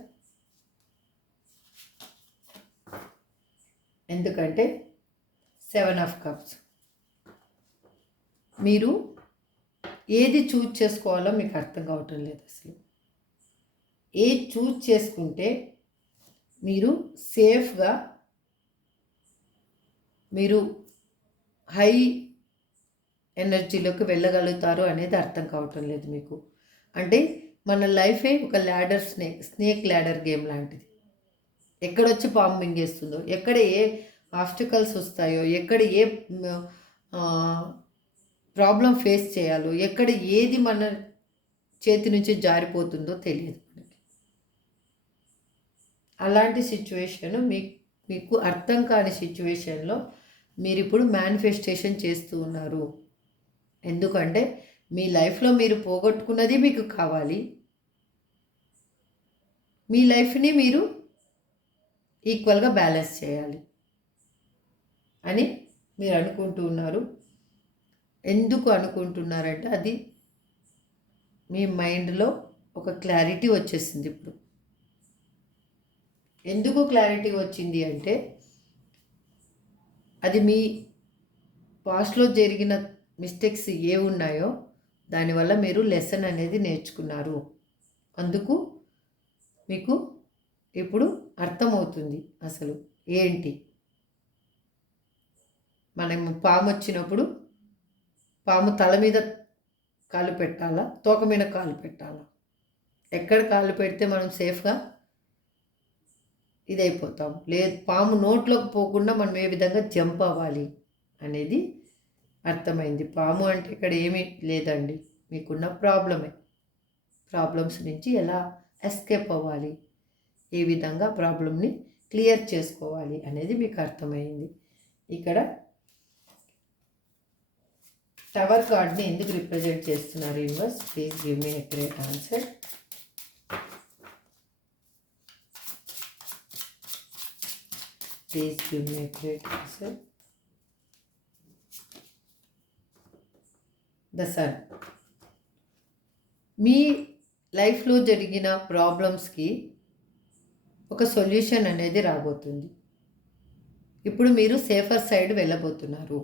ఎందుకంటే 7 ఆఫ్ కప్స్, మీరు ఏది చూజ్ చేసుకోవాలో మీకు అర్థం కావటం లేదు. అసలు ఏది చూజ్ చేసుకుంటే మీరు సేఫ్గా, మీరు హై ఎనర్జీలోకి వెళ్ళగలుగుతారు అనేది అర్థం కావటం లేదు మీకు. అంటే మన లైఫే ఒక ల్యాడర్ స్నేక్ ల్యాడర్ గేమ్ లాంటిది. ఎక్కడొచ్చి పాము మింగేస్తుందో, ఎక్కడ ఏ ఆబ్స్టికల్స్ వస్తాయో, ఎక్కడ ఏ ప్రాబ్లం ఫేస్ చేయాలో, ఎక్కడ ఏది మన చేతి నుంచి జారిపోతుందో తెలియదు మనకి. అలాంటి సిచ్యువేషన్ మీకు అర్థం కాని సిచ్యువేషన్లో మీరు ఇప్పుడు మేనిఫెస్టేషన్ చేస్తూ ఉన్నారు. ఎందుకంటే మీ లైఫ్లో మీరు పోగొట్టుకున్నది మీకు కావాలి. మీ లైఫ్ని మీరు ఈక్వల్గా బ్యాలెన్స్ చేయాలి అని మీరు అనుకుంటూ ఉన్నారు. ఎందుకు అనుకుంటున్నారంటే అది మీ మైండ్లో ఒక క్లారిటీ వచ్చేసింది ఇప్పుడు. ఎందుకు క్లారిటీ వచ్చింది అంటే అది మీ పాస్ట్లో జరిగిన మిస్టేక్స్ ఏ ఉన్నాయో దానివల్ల మీరు లెసన్ అనేది నేర్చుకున్నారు. అందుకు మీకు ఇప్పుడు అర్థమవుతుంది అసలు ఏంటి. మనం పాము వచ్చినప్పుడు పాము తల మీద కాలు పెట్టాలా, తోక మీద కాలు పెట్టాలా, ఎక్కడ కాలు పెడితే మనం సేఫ్గా ఇదైపోతాం, లేదు పాము నోట్లోకి పోకుండా మనం ఏ విధంగా జంప్ అవ్వాలి అనేది అర్థమైంది. పాము అంటే ఇక్కడ ఏమీ లేదండి, మీకున్న ప్రాబ్లమ్స్ నుంచి ఎలా ఎస్కేప్ అవ్వాలి, ఏ విధంగా ప్రాబ్లమ్ని క్లియర్ చేసుకోవాలి అనేది మీకు అర్థమైంది. ఇక్కడ టవర్ కార్డ్ని ఎందుకు రిప్రజెంట్ చేస్తున్నారు universe? Please give me a great answer. Please give me a great answer. The Sun. మీ లైఫ్లో జరిగిన ప్రాబ్లమ్స్కి ఒక సొల్యూషన్ అనేది రాబోతుంది. ఇప్పుడు మీరు సేఫర్ సైడ్ వెళ్ళబోతున్నారు.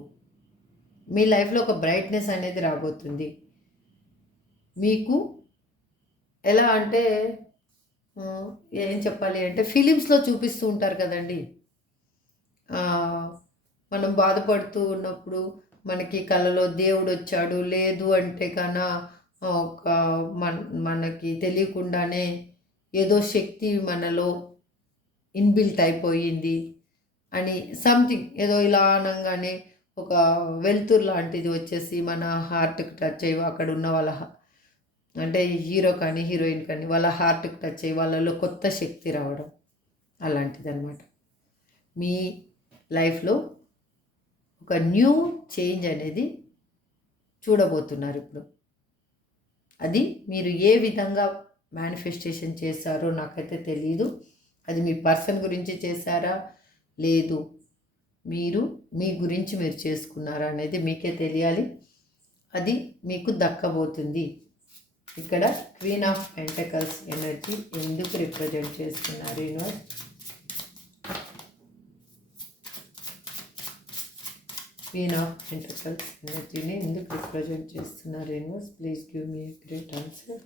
మీ లైఫ్లో ఒక బ్రైట్నెస్ అనేది రాబోతుంది. మీకు ఎలా అంటే ఏం చెప్పాలి అంటే ఫిలిమ్స్లో చూపిస్తూ ఉంటారు కదండి. మనం బాధపడుతూ ఉన్నప్పుడు మనకి కలలో దేవుడు వచ్చాడు, లేదు అంటే కన్నా ఒక మనకి తెలియకుండానే ఏదో శక్తి మనలో ఇన్బిల్ట్ అయిపోయింది అని సంథింగ్ ఏదో ఇలా అనగానే ఒక వెలుతురు లాంటిది వచ్చేసి మన హార్ట్కి టచ్ అయ్యి అక్కడ ఉన్న వాళ్ళ అంటే హీరో కానీ హీరోయిన్ కానీ వాళ్ళ హార్ట్కి టచ్ అయ్యి వాళ్ళలో కొత్త శక్తి రావడం అలాంటిది అనమాట. మీ లైఫ్లో ఒక న్యూ చేంజ్ అనేది చూడబోతున్నారు ఇప్పుడు. అది మీరు ఏ విధంగా మేనిఫెస్టేషన్ చేశారో నాకైతే తెలియదు. అది మీ పర్సన్ గురించి చేశారా, లేదు మీరు మీ గురించి మీరు చేసుకున్నారా అనేది మీకే తెలియాలి. అది మీకు దక్కబోతుంది. ఇక్కడ క్వీన్ ఆఫ్ పెంటకల్స్ ఎనర్జీ ఎందుకు రిప్రజెంట్ చేస్తున్నారు యూనివర్స్? క్వీన్ ఆఫ్ పెంటకల్స్ ఎనర్జీని ఎందుకు రిప్రజెంట్ చేస్తున్నారు universe? Please give me a great answer.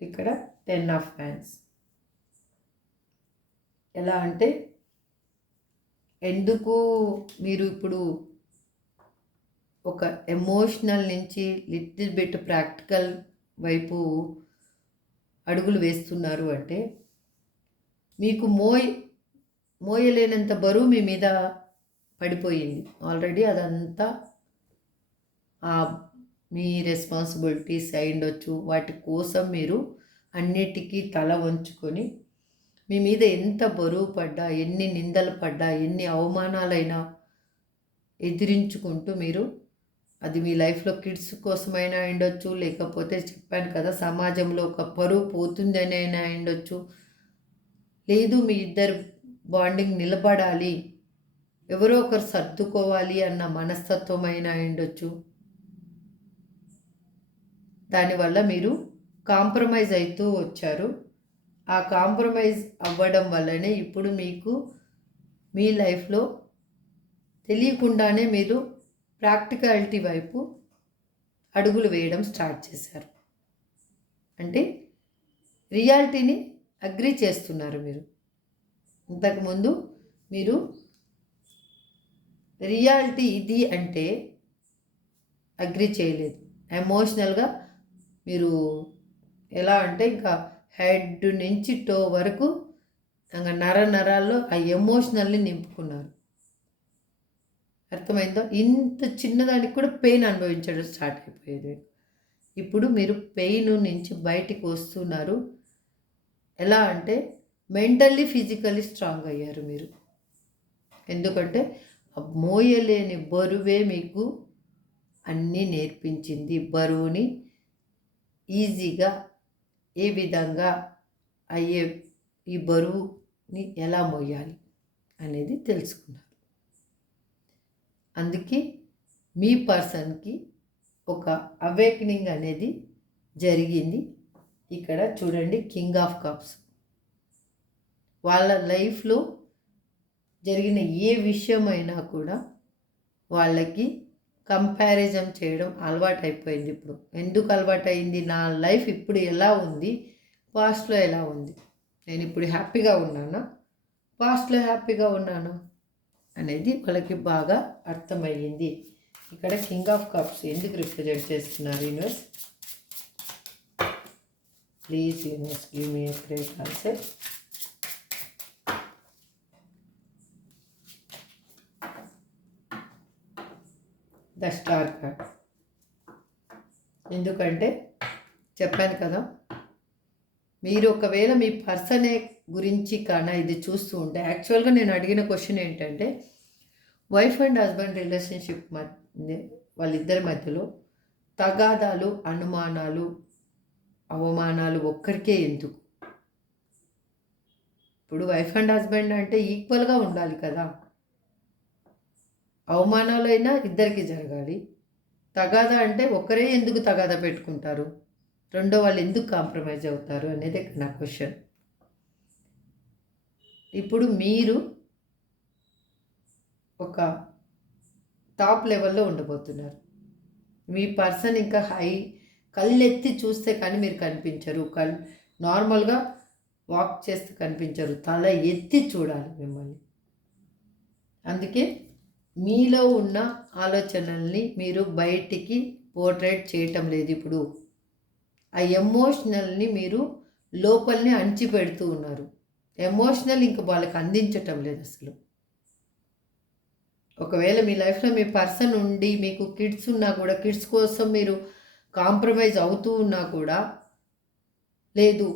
ఇక్కడ 10 ఆఫ్ హ్యాండ్స్. ఎలా అంటే ఎందుకు మీరు ఇప్పుడు ఒక ఎమోషనల్ నుంచి లిటిల్ బిట్ ప్రాక్టికల్ వైపు అడుగులు వేస్తున్నారు అంటే మీకు మోయలేనంత బరువు మీ మీద పడిపోయింది ఆల్రెడీ. అదంతా మీ రెస్పాన్సిబిలిటీస్ అయి ఉండొచ్చు. వాటి కోసం మీరు అన్నిటికీ తల వంచుకొని మీ మీద ఎంత బరువు పడ్డా, ఎన్ని నిందలు పడ్డా, ఎన్ని అవమానాలైనా ఎదిరించుకుంటూ మీరు అది మీ లైఫ్లో కిడ్స్ కోసమైనా ఉండొచ్చు, లేకపోతే చెప్పాను కదా సమాజంలో ఒక పరువు పోతుందని అయినా ఉండొచ్చు, లేదు మీ ఇద్దరు బాండింగ్ నిలబడాలి, ఎవరో ఒకరు సర్దుకోవాలి అన్న మనస్తత్వం అయినా ఉండొచ్చు. దానివల్ల మీరు కాంప్రమైజ్ అవుతూ వచ్చారు. ఆ కాంప్రమైజ్ అవ్వడం వల్లనే ఇప్పుడు మీకు మీ లైఫ్లో తెలియకుండానే మీరు ప్రాక్టికాలిటీ వైపు అడుగులు వేయడం స్టార్ట్ చేశారు. అంటే రియాలిటీని అగ్రీ చేస్తున్నారు మీరు. ఇంతకుముందు మీరు రియాలిటీ ఇది అంటే అగ్రి చేయలేదు. ఎమోషనల్గా మీరు ఎలా అంటే ఇంకా హెడ్ నుంచి టో వరకు ఇంకా నరాల్లో ఆ ఎమోషనల్ని నింపుకున్నారు. అర్థమైందో? ఇంత చిన్నదానికి కూడా పెయిన్ అనుభవించడం స్టార్ట్ అయిపోయేది. ఇప్పుడు మీరు పెయిన్ నుంచి బయటికి వస్తున్నారు. ఎలా అంటే మెంటల్లీ ఫిజికల్లీ స్ట్రాంగ్ అయ్యారు మీరు. ఎందుకంటే మోయలేని బరువే మీకు అన్నీ నేర్పించింది. బరువుని ఈజీగా ఏ విధంగా అయ్యే ఈ బరువుని ఎలా మోయాలి అనేది తెలుసుకున్నారు. అందుకే మీ పర్సన్కి ఒక అవేకనింగ్ అనేది జరిగింది. ఇక్కడ చూడండి, కింగ్ ఆఫ్ కప్స్. వాళ్ళ లైఫ్లో జరిగిన ఏ విషయమైనా కూడా వాళ్ళకి కంపారిజన్ చేయడం అలవాటైపోయింది. ఇప్పుడు ఎందుకు అలవాటైంది? నా లైఫ్ ఇప్పుడు ఎలా ఉంది, పాస్ట్లో ఎలా ఉంది, నేను ఇప్పుడు హ్యాపీగా ఉన్నానా, పాస్ట్లో హ్యాపీగా ఉన్నానా అనేది వాళ్ళకి బాగా అర్థమయ్యింది. ఇక్కడ కింగ్ ఆఫ్ కప్స్ ఎందుకు రిప్రజెంట్ చేస్తున్నారు universe? Please universe give me a great answer. The star card. ఎందుకంటే చెప్పాను కదా, మీరు ఒకవేళ మీ పర్సనే గురించి కన్నా ఇది చూస్తూ ఉంటే, యాక్చువల్గా నేను అడిగిన క్వశ్చన్ ఏంటంటే, వైఫ్ అండ్ హస్బెండ్ రిలేషన్షిప్ మధ్య వాళ్ళిద్దరి మధ్యలో తగాదాలు, అనుమానాలు, అవమానాలు ఒక్కరికే ఎందుకు? ఇప్పుడు వైఫ్ అండ్ హస్బెండ్ అంటే ఈక్వల్గా ఉండాలి కదా. అవమానాలైనా ఇద్దరికి జరగాలి. తగాదా అంటే ఒకరే ఎందుకు తగాదా పెట్టుకుంటారు? రెండో వాళ్ళు ఎందుకు కాంప్రమైజ్ అవుతారు అనేది నా క్వశ్చన్. ఇప్పుడు మీరు ఒక టాప్ లెవెల్లో ఉండబోతున్నారు. మీ పర్సన్ ఇంకా కళ్ళెత్తి చూస్తే కానీ మీరు కనిపించరు. నార్మల్గా వాక్ చేస్తే కనిపించరు. తల ఎత్తి చూడాలి మిమ్మల్ని. అందుకే మీలో ఉన్న ఆలోచనల్ని మీరు బయటికి పోర్ట్రేట్ చేయటం లేదు. ఇప్పుడు ఆ ఎమోషనల్ని మీరు లోపలిని అణిచిపెడుతూ ఉన్నారు. ఎమోషనల్ ఇంక వాళ్ళకి అందించటం లేదు అసలు. ఒకవేళ మీ లైఫ్లో మీ పర్సన్ ఉండి మీకు కిడ్స్ ఉన్నా కూడా, కిడ్స్ కోసం మీరు కాంప్రమైజ్ అవుతూ ఉన్నా కూడా లేదు,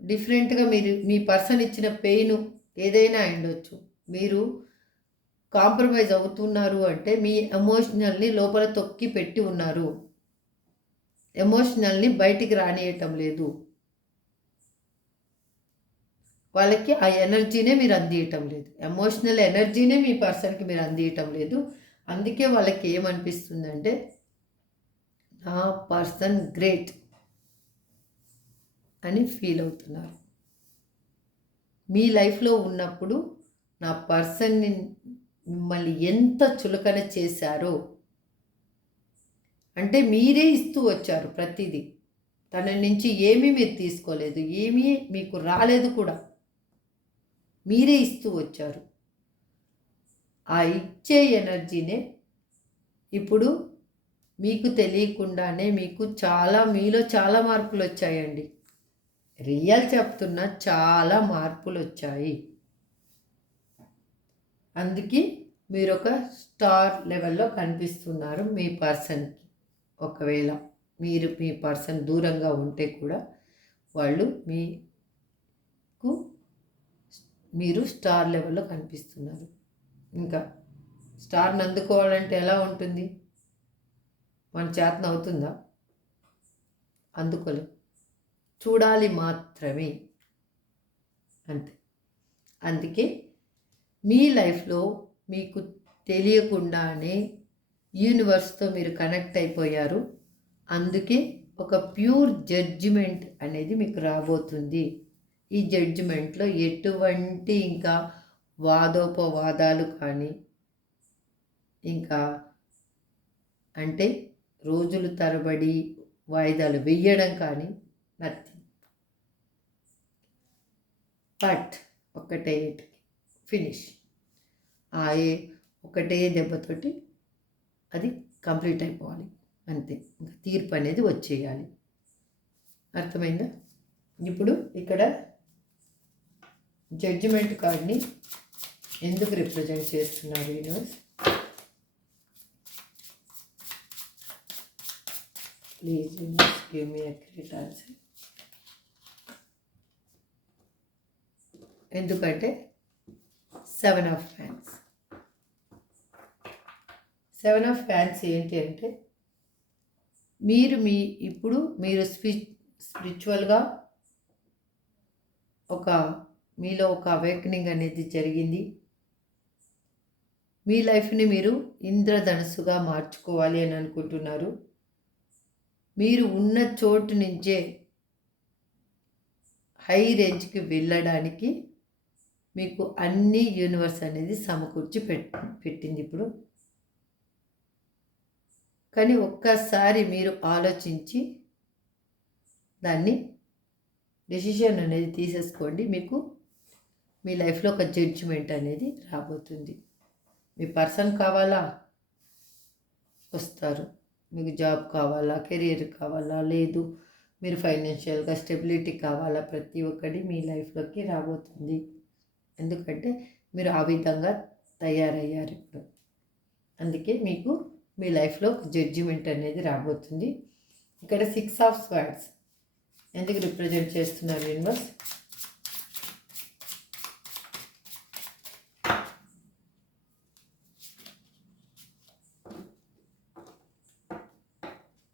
డిఫరెంట్గా మీరు మీ పర్సన్ ఇచ్చిన పెయిన్ ఏదైనా అయ్యుండొచ్చు, మీరు కాంప్రమైజ్ అవుతున్నారు అంటే మీ ఎమోషనల్ని లోపల తొక్కి పెట్టి ఉన్నారు. ఎమోషనల్ని బయటికి రానియటం లేదు. వాళ్ళకి ఆ ఎనర్జీనే మీరు అందియటం లేదు. ఎమోషనల్ ఎనర్జీనే మీ పర్సన్కి మీరు అందియటం లేదు. అందుకే వాళ్ళకి ఏమనిపిస్తుందంటే, నా పర్సన్ గ్రేట్ అని ఫీల్ అవుతున్నారు. మీ లైఫ్లో ఉన్నప్పుడు నా పర్సన్ని మిమ్మల్ని ఎంత చులకన చేశారో, అంటే మీరే ఇస్తూ వచ్చారు ప్రతిదీ. తన నుంచి ఏమీ మీరు తీసుకోలేదు, ఏమీ మీకు రాలేదు కూడా, మీరే ఇస్తూ వచ్చారు. ఆ ఇచ్చే ఎనర్జీనే ఇప్పుడు మీకు తెలియకుండానే మీలో చాలా మార్పులు వచ్చాయండి. రియల్ చెప్తున్నా, చాలా మార్పులు వచ్చాయి. అందుకే మీరు ఒక స్టార్ లెవెల్లో కనిపిస్తున్నారు మీ పర్సన్కి. ఒకవేళ మీ పర్సన్ దూరంగా ఉంటే కూడా మీరు స్టార్ లెవెల్లో కనిపిస్తున్నారు. ఇంకా స్టార్ని అందుకోవాలంటే ఎలా ఉంటుంది? మన చేతన అవుతుందా? అందుకోలేం, చూడాలి మాత్రమే, అంతే. అందుకే మీ లైఫ్లో మీకు తెలియకుండానే యూనివర్స్తో మీరు కనెక్ట్ అయిపోయారు. అందుకే ఒక ప్యూర్ జడ్జిమెంట్ అనేది మీకు రాబోతుంది. ఈ జడ్జిమెంట్లో ఎటువంటి ఇంకా వాదోపవాదాలు కానీ, ఇంకా అంటే రోజులు తరబడి వాయిదాలు వేయడం కానీ నథింగ్. బట్ ఒకటే ఫినిష్. ఒకటే దెబ్బతోటి అది కంప్లీట్ అయిపోవాలి, అంతే. ఇంకా తీర్పు అనేది వచ్చేయాలి. అర్థమైందా? ఇప్పుడు ఇక్కడ జడ్జిమెంట్ కార్డ్ని ఎందుకు రిప్రజెంట్ చేస్తున్నారు universe? Please universe give me accurate answer. ఎందుకంటే 7 ఆఫ్ ఫ్యాన్స్. 7 ఆఫ్ ఫ్యాన్స్ ఏంటి అంటే ఇప్పుడు మీరు స్పిరిచువల్గా మీలో ఒక అవేకనింగ్ అనేది జరిగింది. మీ లైఫ్ని మీరు ఇంద్రధనుస్సుగా మార్చుకోవాలి అని అనుకుంటున్నారు. మీరు ఉన్న చోటు నుంచే హై రేంజ్కి వెళ్ళడానికి మీకు అన్ని యూనివర్స్ అనేది సమకూర్చి పెట్టింది ఇప్పుడు. కానీ ఒక్కసారి మీరు ఆలోచించి దాన్ని డెసిషన్ అనేది తీసేసుకోండి. మీకు మీ లైఫ్లో ఒక జడ్జిమెంట్ అనేది రాబోతుంది. మీ పర్సన్ కావాలా, వస్తారు. మీకు జాబ్ కావాలా, కెరీర్ కావాలా, లేదు మీరు ఫైనాన్షియల్గా స్టెబిలిటీ కావాలా, ప్రతి ఒక్కటి మీ లైఫ్లోకి రాబోతుంది. ఎందుకంటే మీరు ఆ విధంగా తయారయ్యారు ఇప్పుడు. అందుకే మీకు మీ లైఫ్లో ఒక జడ్జిమెంట్ అనేది రాబోతుంది. ఇక్కడ 6 ఆఫ్ స్వార్డ్స్ ఎందుకు రిప్రజెంట్ చేస్తున్నారు యూనివర్స్?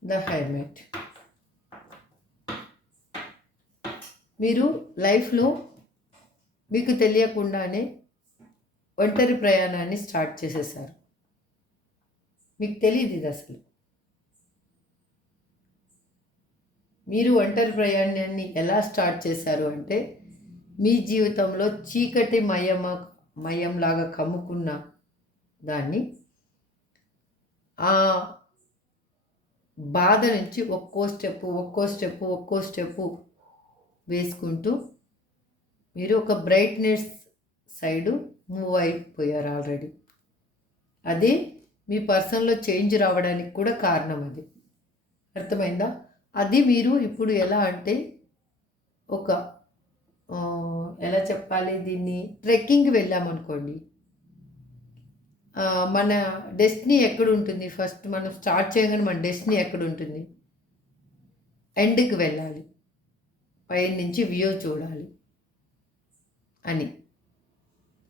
The hermit. మీరు లైఫ్లో మీకు తెలియకుండానే ఒంటరి ప్రయాణాన్ని స్టార్ట్ చేసేసారు. మీకు తెలియదు ఇది అసలు. మీరు ఒంటరి ప్రయాణాన్ని ఎలా స్టార్ట్ చేశారు అంటే మీ జీవితంలో చీకటి మయంలాగా కమ్ముకున్న దాన్ని ఆ బాధ నుంచి ఒక్కో స్టెప్పు వేసుకుంటూ మీరు ఒక బ్రైట్నెస్ సైడు మూవ్ అయిపోయారు ఆల్రెడీ. అదే మీ పర్సన్లో చేంజ్ రావడానికి కూడా కారణం అది. అర్థమైందా? అది మీరు ఇప్పుడు ఎలా అంటే ఎలా చెప్పాలి దీన్ని, ట్రెక్కింగ్కి వెళ్ళామనుకోండి, మన డెస్టినీ ఎక్కడ ఉంటుంది? ఫస్ట్ మనం స్టార్ట్ చేయగానే మన డెస్టినీ ఎక్కడ ఉంటుంది? ఎండ్కి వెళ్ళాలి, పై నుంచి వ్యూ చూడాలి అని.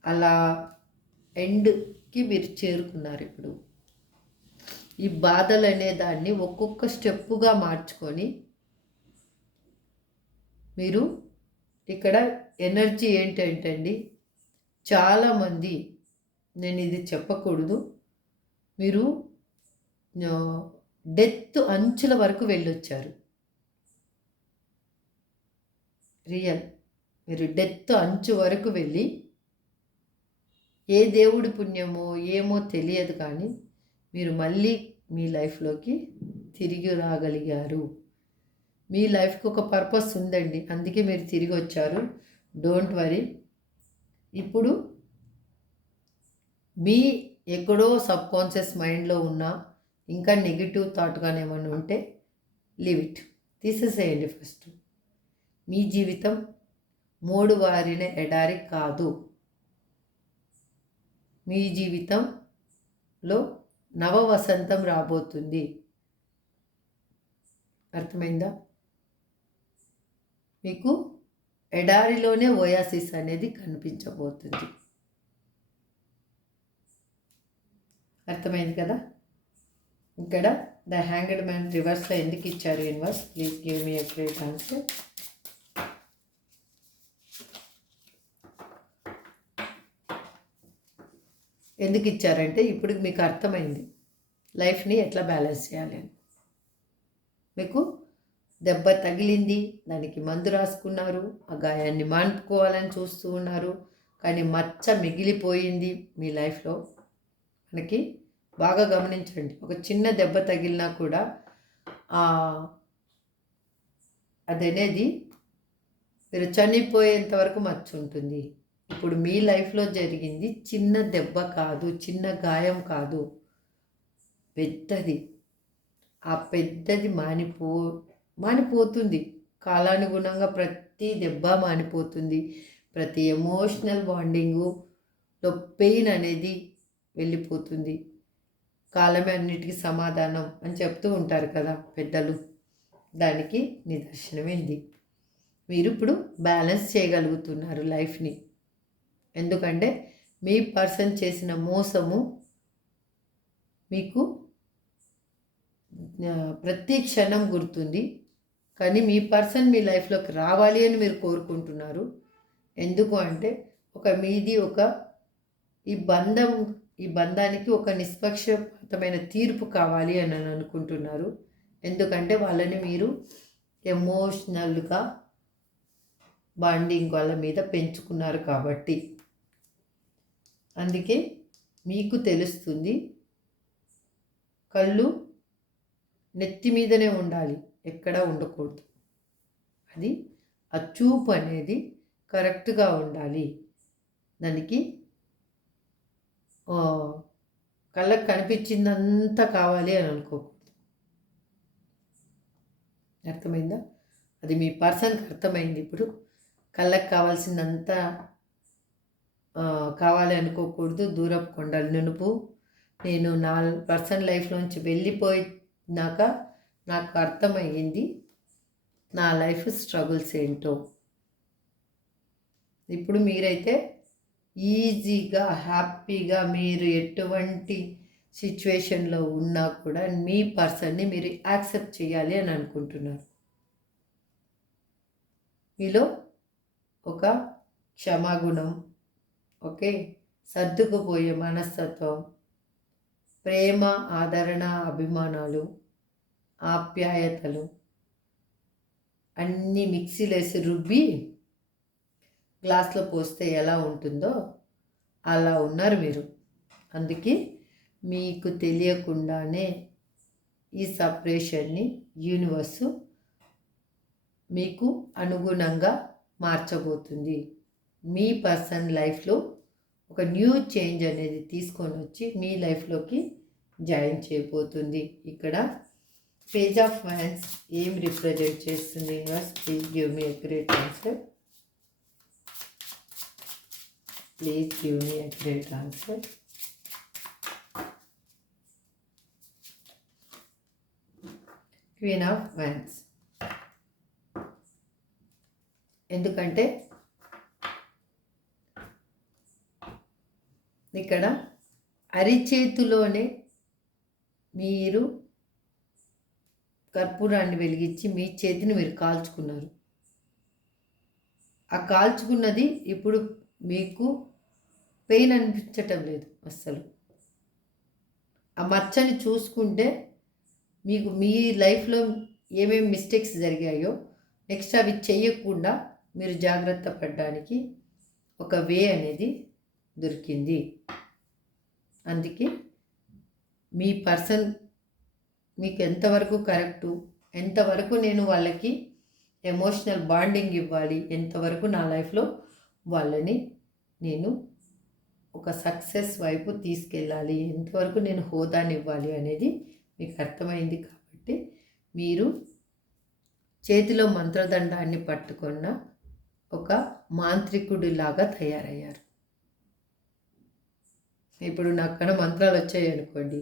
అలా ఎండ్కి మీరు చేరుకున్నారు ఇప్పుడు. ఈ బాధలు అనే దాన్ని ఒక్కొక్క స్టెప్పుగా మార్చుకొని మీరు ఇక్కడ ఎనర్జీ ఏంటంటండి, చాలామంది, నేను ఇది చెప్పకూడదు, మీరు డెత్ అంచుల వరకు వెళ్ళొచ్చారు. రియల్, మీరు డెత్ అంచు వరకు వెళ్ళి ఏ దేవుడి పుణ్యమో ఏమో తెలియదు కానీ మీరు మళ్ళీ మీ లైఫ్లోకి తిరిగి రాగలిగారు. మీ లైఫ్కి ఒక పర్పస్ ఉందండి, అందుకే మీరు తిరిగి వచ్చారు. Don't worry. ఇప్పుడు మీ ఎక్కడో సబ్కాన్షియస్ మైండ్లో ఉన్న ఇంకా నెగిటివ్ థాట్గానే ఏమైనా ఉంటే లీవ్ ఇట్, తీసేసేయండి. ఫస్ట్ మీ జీవితం 3 వారిన ఎడారి కాదు. మీ జీవితంలో నవ వసంతం రాబోతుంది. అర్థమైందా? మీకు ఎడారిలోనే ఓయాసిస్ అనేది కనిపించబోతుంది. అర్థమైంది కదా? ఇక్కడ ద హ్యాంగ్డ్ మ్యాన్ రివర్స్లో ఎందుకు ఇచ్చారు universe? Please give me a great answer. ఎందుకు ఇచ్చారంటే ఇప్పుడు మీకు అర్థమైంది లైఫ్ని ఎట్లా బ్యాలెన్స్ చేయాలి అని. మీకు దెబ్బ తగిలింది, దానికి మందు రాసుకున్నారు, ఆ గాయాన్ని మాన్పుకోవాలని చూస్తూ ఉన్నారు, కానీ మచ్చ మిగిలిపోయింది మీ లైఫ్లో. మనకి బాగా గమనించండి, ఒక చిన్న దెబ్బ తగిలినా కూడా అదనేది మీరు చనిపోయేంత వరకు మచ్చ ఉంటుంది. ఇప్పుడు మీ లైఫ్లో జరిగింది చిన్న దెబ్బ కాదు, చిన్న గాయం కాదు, పెద్దది. ఆ పెద్దది మానిపోతుంది. కాలానుగుణంగా ప్రతి దెబ్బ మానిపోతుంది. ప్రతి ఎమోషనల్ బాండింగులో పెయిన్ అనేది వెళ్ళిపోతుంది. కాలమే అన్నిటికీ సమాధానం అని చెప్తూ ఉంటారు కదా పెద్దలు. దానికి నిదర్శనమే ఇది. మీరు ఇప్పుడు బ్యాలెన్స్ చేయగలుగుతున్నారు లైఫ్ని. ఎందుకంటే మీ పర్సన్ చేసిన మోసము మీకు ప్రతి క్షణం గుర్తుంది. కానీ మీ పర్సన్ మీ లైఫ్లోకి రావాలి అని మీరు కోరుకుంటున్నారు. ఎందుకు అంటే ఈ బంధానికి ఒక నిష్పక్షపాతమైన తీర్పు కావాలి అని అనుకుంటున్నారు. ఎందుకంటే వాళ్ళని మీరు ఎమోషనల్గా బాండింగ్ వాళ్ళ మీద పెంచుకున్నారు కాబట్టి. అందుకే మీకు తెలుస్తుంది, కళ్ళు నెత్తి మీదనే ఉండాలి, ఎక్కడా ఉండకూడదు. అది ఆ చూపు అనేది కరెక్ట్గా ఉండాలి. దానికి కళ్ళకు కనిపించిందంతా కావాలి అని అనుకోకూడదు. అర్థమైందా? అది మీ పర్సన్కి అర్థమైంది. ఇప్పుడు కళ్ళకు కావాల్సిందంతా కావాలి అనుకోకూడదు. దూరపు కొండలు నునుపు. నేను నా పర్సన్ లైఫ్లోంచి వెళ్ళిపోయినాక నాకు అర్థమయ్యింది నా లైఫ్ స్ట్రగుల్స్ ఏంటో. ఇప్పుడు మీరైతే ఈజీగా హ్యాపీగా మీరు ఎటువంటి సిచ్యువేషన్లో ఉన్నా కూడా మీ పర్సన్ని మీరు యాక్సెప్ట్ చేయాలి అని అనుకుంటున్నారు. మీలో ఒక క్షమాగుణం, ఓకే, సర్దుకుపోయే మనస్తత్వం, ప్రేమ, ఆదరణ, అభిమానాలు, ఆప్యాయతలు అన్నీ మిక్సీలో వేసి రుబ్బి గ్లాస్లో పోస్తే ఎలా ఉంటుందో అలా ఉన్నారు మీరు. అందుకే మీకు తెలియకుండానే ఈ సపరేషన్ని యూనివర్సు మీకు అనుగుణంగా మార్చబోతుంది. మీ పర్సన్ లైఫ్లో ఒక న్యూ చేంజ్ అనేది తీసుకొని వచ్చి మీ లైఫ్లోకి జాయిన్ చేయబోతుంది. ఇక్కడ పేజ్ ఆఫ్ హ్యాండ్స్ ఏం రిప్రజెంట్ చేస్తుంది? Universe, please give me accurate answer. Please give me accurate answer. Queen of hands. ఎందుకంటే ఇక్కడ అరిచేతిలోనే మీరు కర్పూరాన్ని వెలిగించి మీ చేతిని మీరు కాల్చుకున్నారు. ఆ కాల్చుకున్నది ఇప్పుడు మీకు పెయిన్ అనిపించటం లేదు అస్సలు. ఆ మచ్చని చూసుకుంటే మీకు మీ లైఫ్లో ఏమేమి మిస్టేక్స్ జరిగాయో నెక్స్ట్ అవి చేయకుండా మీరు జాగ్రత్త పడడానికి ఒక వే అనేది దొరికింది. అందుకే మీ పర్సన్ మీకు ఎంతవరకు కరెక్టు, ఎంతవరకు నేను వాళ్ళకి ఎమోషనల్ బాండింగ్ ఇవ్వాలి, ఎంతవరకు నా లైఫ్లో వాళ్ళని నేను ఒక సక్సెస్ వైపు తీసుకెళ్ళాలి, ఎంతవరకు నేను హోదాని ఇవ్వాలి అనేది మీకు అర్థమైంది. కాబట్టి మీరు చేతిలో మంత్రదండాన్ని పట్టుకున్న ఒక మాంత్రికుడిలాగా తయారయ్యారు. ఇప్పుడు నాకు కన్నా మంత్రాలు వచ్చాయి అనుకోండి,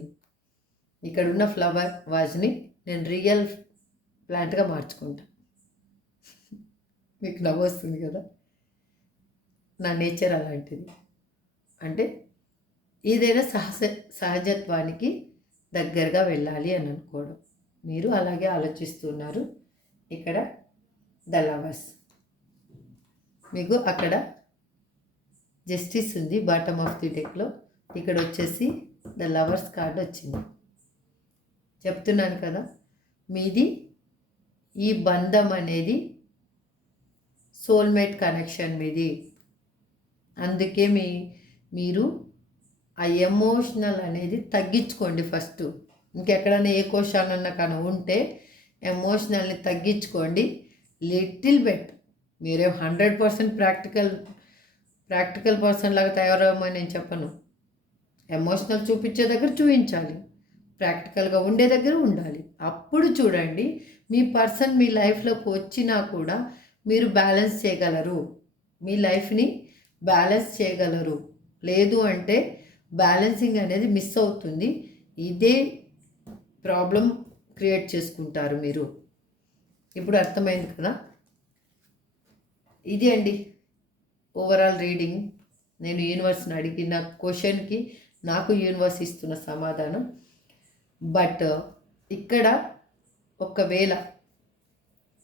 ఇక్కడ ఉన్న ఫ్లవర్ వాజ్ని నేను రియల్ ప్లాంట్గా మార్చుకుంటా. మీకు నవ్వు వస్తుంది కదా, నా నేచర్ అలాంటిది. అంటే ఏదైనా సహజత్వానికి దగ్గరగా వెళ్ళాలి అని అనుకోవడం. మీరు అలాగే ఆలోచిస్తున్నారు. ఇక్కడ ద లవర్స్, మీకు అక్కడ జస్టిస్ ఉంది బాటమ్ ఆఫ్ ది డెక్లో. ఇక్కడ వచ్చేసి ద లవర్స్ కార్డ్ వచ్చింది. చెప్తున్నాను కదా, మీది ఈ బంధం అనేది సోల్మేట్ కనెక్షన్ మీది. అందుకే మీరు ఆ ఎమోషనల్ అనేది తగ్గించుకోండి ఫస్ట్. ఇంకెక్కడైనా ఏ కోశాలన్నా కానీ ఉంటే ఎమోషనల్ని తగ్గించుకోండి. Little bit. మీరే 100% ప్రాక్టికల్ పర్సన్ లాగా తయారవ్వమని నేను చెప్పను. ఎమోషనల్ చూపించే దగ్గర చూపించాలి, ప్రాక్టికల్గా ఉండే దగ్గర ఉండాలి. అప్పుడు చూడండి, మీ పర్సన్ మీ లైఫ్లోకి వచ్చినా కూడా మీరు బ్యాలెన్స్ చేయగలరు, మీ లైఫ్ని బ్యాలెన్స్ చేయగలరు. లేదు అంటే బ్యాలెన్సింగ్ అనేది మిస్ అవుతుంది. ఇదే ప్రాబ్లం క్రియేట్ చేసుకుంటారు మీరు. ఇప్పుడు అర్థమైంది కదా. ఇది అండి ఓవరాల్ రీడింగ్. నేను యూనివర్స్ని అడిగిన క్వశ్చన్కి నాకు యూనివర్స్ ఇస్తున్న సమాధానం. బట్ ఇక్కడ ఒకవేళ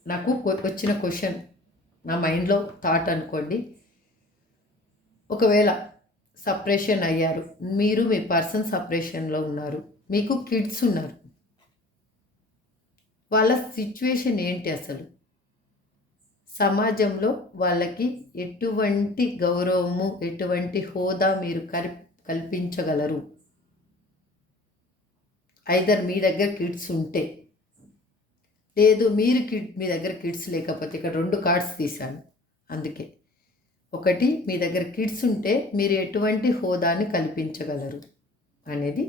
నాకు వచ్చిన క్వశ్చన్ నా మైండ్లో థాట్ అనుకోండి, ఒకవేళ సపరేషన్ అయ్యారు, మీరు మీ పర్సన్ సపరేషన్లో ఉన్నారు, మీకు కిడ్స్ ఉన్నారు, వాళ్ళ సిచ్యువేషన్ ఏంటి అసలు? సమాజంలో వాళ్ళకి ఎటువంటి గౌరవము, ఎటువంటి హోదా మీరు కల్పించగలరు? ఐదర్ మీ దగ్గర కిడ్స్ ఉంటే, లేదు మీ దగ్గర కిడ్స్ లేకపోతే, ఇక్కడ 2 కార్డ్స్ తీశాను అందుకే. ఒకటి, మీ దగ్గర కిడ్స్ ఉంటే మీరు ఎటువంటి హోదాని కల్పించగలరు అనేది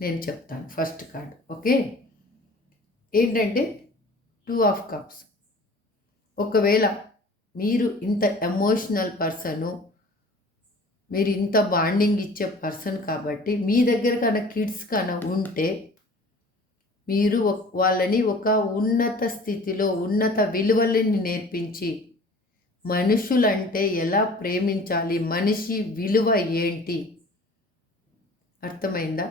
నేను చెప్తాను. ఫస్ట్ కార్డ్ ఓకే ఏంటంటే 2 ఆఫ్ కప్స్. ఒకవేళ మీరు ఇంత ఎమోషనల్ పర్సను, మీరు ఇంత బాండింగ్ ఇచ్చే పర్సన్ కాబట్టి మీ దగ్గర కన్నా కిడ్స్ కన్నా ఉంటే మీరు వాళ్ళని ఒక ఉన్నత స్థితిలో, ఉన్నత విలువలని నేర్పించి, మనుషులంటే ఎలా ప్రేమించాలి, మనిషి విలువ ఏంటి అర్థమైందా?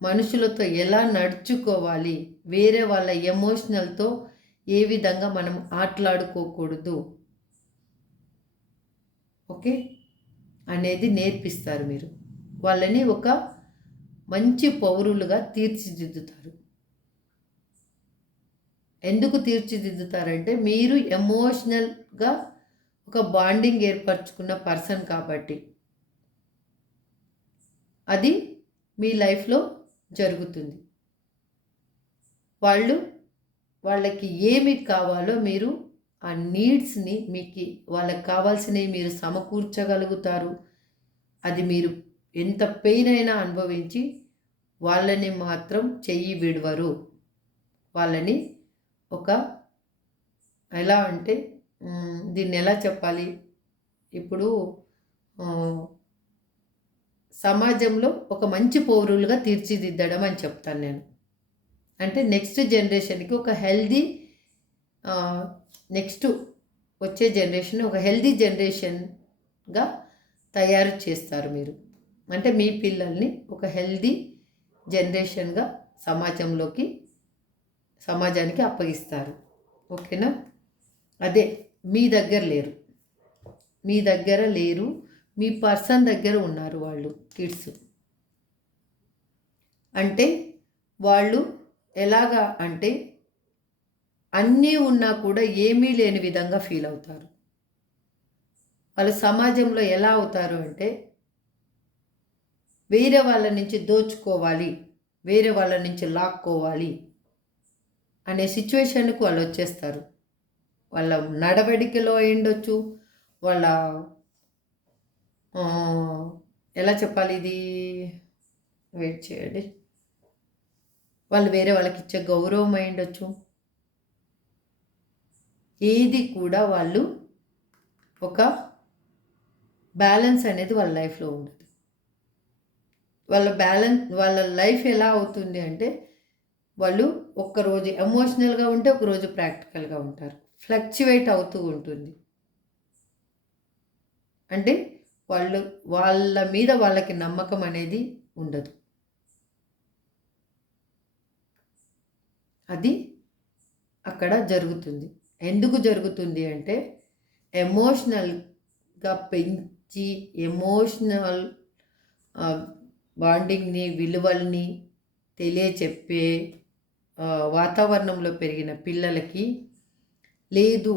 మనుషులతో ఎలా నడుచుకోవాలి, వేరే వాళ్ళ ఎమోషనల్తో ఏ విధంగా మనం ఆటలాడుకోకూడదు ఓకే అనేది నేర్పిస్తారు మీరు. వాళ్ళని ఒక మంచి పౌరులుగా తీర్చిదిద్దుతారు. ఎందుకు తీర్చిదిద్దుతారంటే మీరు ఎమోషనల్గా ఒక బాండింగ్ ఏర్పరచుకున్న పర్సన్ కాబట్టి అది మీ లైఫ్లో జరుగుతుంది. వాళ్ళకి ఏమి కావాలో మీరు ఆ నీడ్స్ని, మీకు వాళ్ళకి కావాల్సినవి మీరు సమకూర్చగలుగుతారు. అది మీరు ఎంత పెయిన్ అయినా అనుభవించి వాళ్ళని మాత్రం చెయ్యి విడవరు. వాళ్ళని ఒక ఎలా అంటే దీన్ని ఎలా చెప్పాలి, ఇప్పుడు సమాజంలో ఒక మంచి పౌరులుగా తీర్చిదిద్దడం అని చెప్తాను నేను. అంటే నెక్స్ట్ జనరేషన్కి ఒక హెల్దీ, నెక్స్ట్ వచ్చే జనరేషన్ ఒక హెల్దీ జనరేషన్గా తయారు చేస్తారు మీరు. అంటే మీ పిల్లల్ని ఒక హెల్దీ జనరేషన్గా సమాజానికి అప్పగిస్తారు. ఓకేనా? అదే మీ దగ్గర లేరు, మీ పర్సన్ దగ్గర ఉన్నారు వాళ్ళు కిడ్స్. అంటే వాళ్ళు ఎలాగా అంటే అన్నీ ఉన్నా కూడా ఏమీ లేని విధంగా ఫీల్ అవుతారు. వాళ్ళు సమాజంలో ఎలా అవుతారు అంటే వేరే వాళ్ళ నుంచి దోచుకోవాలి, వేరే వాళ్ళ నుంచి లాక్కోవాలి అనే సిచ్యువేషన్కి వాళ్ళు వచ్చేస్తారు. వాళ్ళ నడవడికలో ఉండొచ్చు, వాళ్ళ ఎలా చెప్పాలి, ఇది వెయిట్ చేయండి, వాళ్ళు వేరే వాళ్ళకి ఇచ్చే గౌరవం అయి ఉండొచ్చు. ఏది కూడా వాళ్ళు ఒక బ్యాలెన్స్ అనేది వాళ్ళ లైఫ్లో ఉండదు. వాళ్ళ లైఫ్ ఎలా అవుతుంది అంటే వాళ్ళు ఒక్కరోజు ఎమోషనల్గా ఉంటే ఒకరోజు ప్రాక్టికల్గా ఉంటారు. ఫ్లక్చువేట్ అవుతూ ఉంటుంది. అంటే వాళ్ళ మీద వాళ్ళకి నమ్మకం అనేది ఉండదు. అది అక్కడ జరుగుతుంది. ఎందుకు జరుగుతుంది అంటే ఎమోషనల్గా పెంచి ఎమోషనల్ బాండింగ్ని, విలువల్ని తెలియచెప్పే వాతావరణంలో పెరిగిన పిల్లలకి లేదు,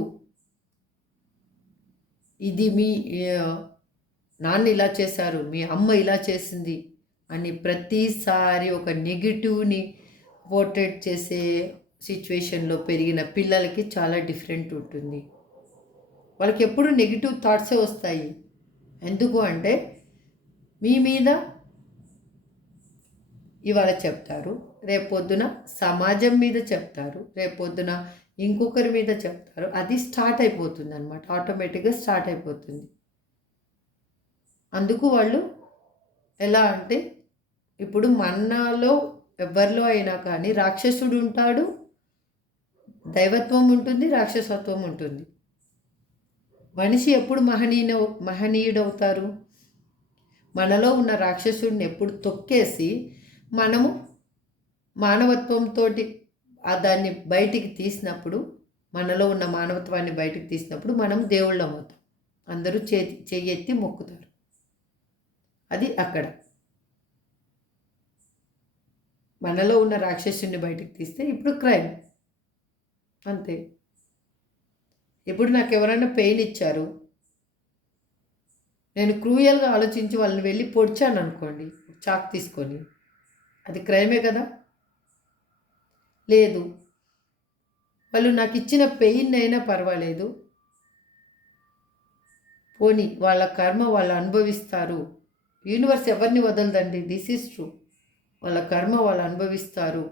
ఇది మీ నాన్న ఇలా చేశారు, మీ అమ్మ ఇలా చేసింది అని ప్రతిసారి ఒక నెగిటివ్ని పోర్ట్రేట్ చేసే సిచ్యువేషన్లో పెరిగిన పిల్లలకి చాలా డిఫరెంట్ ఉంటుంది. వాళ్ళకి ఎప్పుడు నెగిటివ్ థాట్సే వస్తాయి. ఎందుకు అంటే మీ మీద ఇవాళ చెప్తారు, రేపొద్దున సమాజం మీద చెప్తారు, రేపొద్దున ఇంకొకరి మీద చెప్తారు. అది స్టార్ట్ అయిపోతుంది అనమాట, ఆటోమేటిక్గా స్టార్ట్ అయిపోతుంది. అందుకు వాళ్ళు ఎలా అంటే ఇప్పుడు మనలో ఎవరిలో అయినా కానీ రాక్షసుడు ఉంటాడు, దైవత్వం ఉంటుంది, రాక్షసత్వం ఉంటుంది. మనిషి ఎప్పుడు మహనీయుడవుతారు? మనలో ఉన్న రాక్షసుడిని ఎప్పుడు తొక్కేసి మనము మానవత్వంతో దాన్ని బయటికి తీసినప్పుడు, మనలో ఉన్న మానవత్వాన్ని బయటికి తీసినప్పుడు మనం దేవుళ్ళం అవుతాం. అందరూ చెయ్యెత్తి మొక్కుతారు. అది అక్కడ మనలో ఉన్న రాక్షసుని బయటికి తీస్తే ఇప్పుడు క్రైమ్ అంతే. ఇప్పుడు నాకు ఎవరైనా పెయిన్ ఇచ్చారు, నేను క్రూయల్గా ఆలోచించి వాళ్ళని వెళ్ళి పొడిచాను అనుకోండి చాక్ తీసుకొని, అది క్రైమే కదా. లేదు, వాళ్ళు నాకు ఇచ్చిన పెయిన్ అయినా పర్వాలేదు, పోనీ వాళ్ళ కర్మ వాళ్ళు అనుభవిస్తారు, యూనివర్స్ ఎవరిని వదలదండి, దిస్ ఈజ్ ట్రూ. వాళ్ళ కర్మ వాళ్ళు అనుభవిస్తారు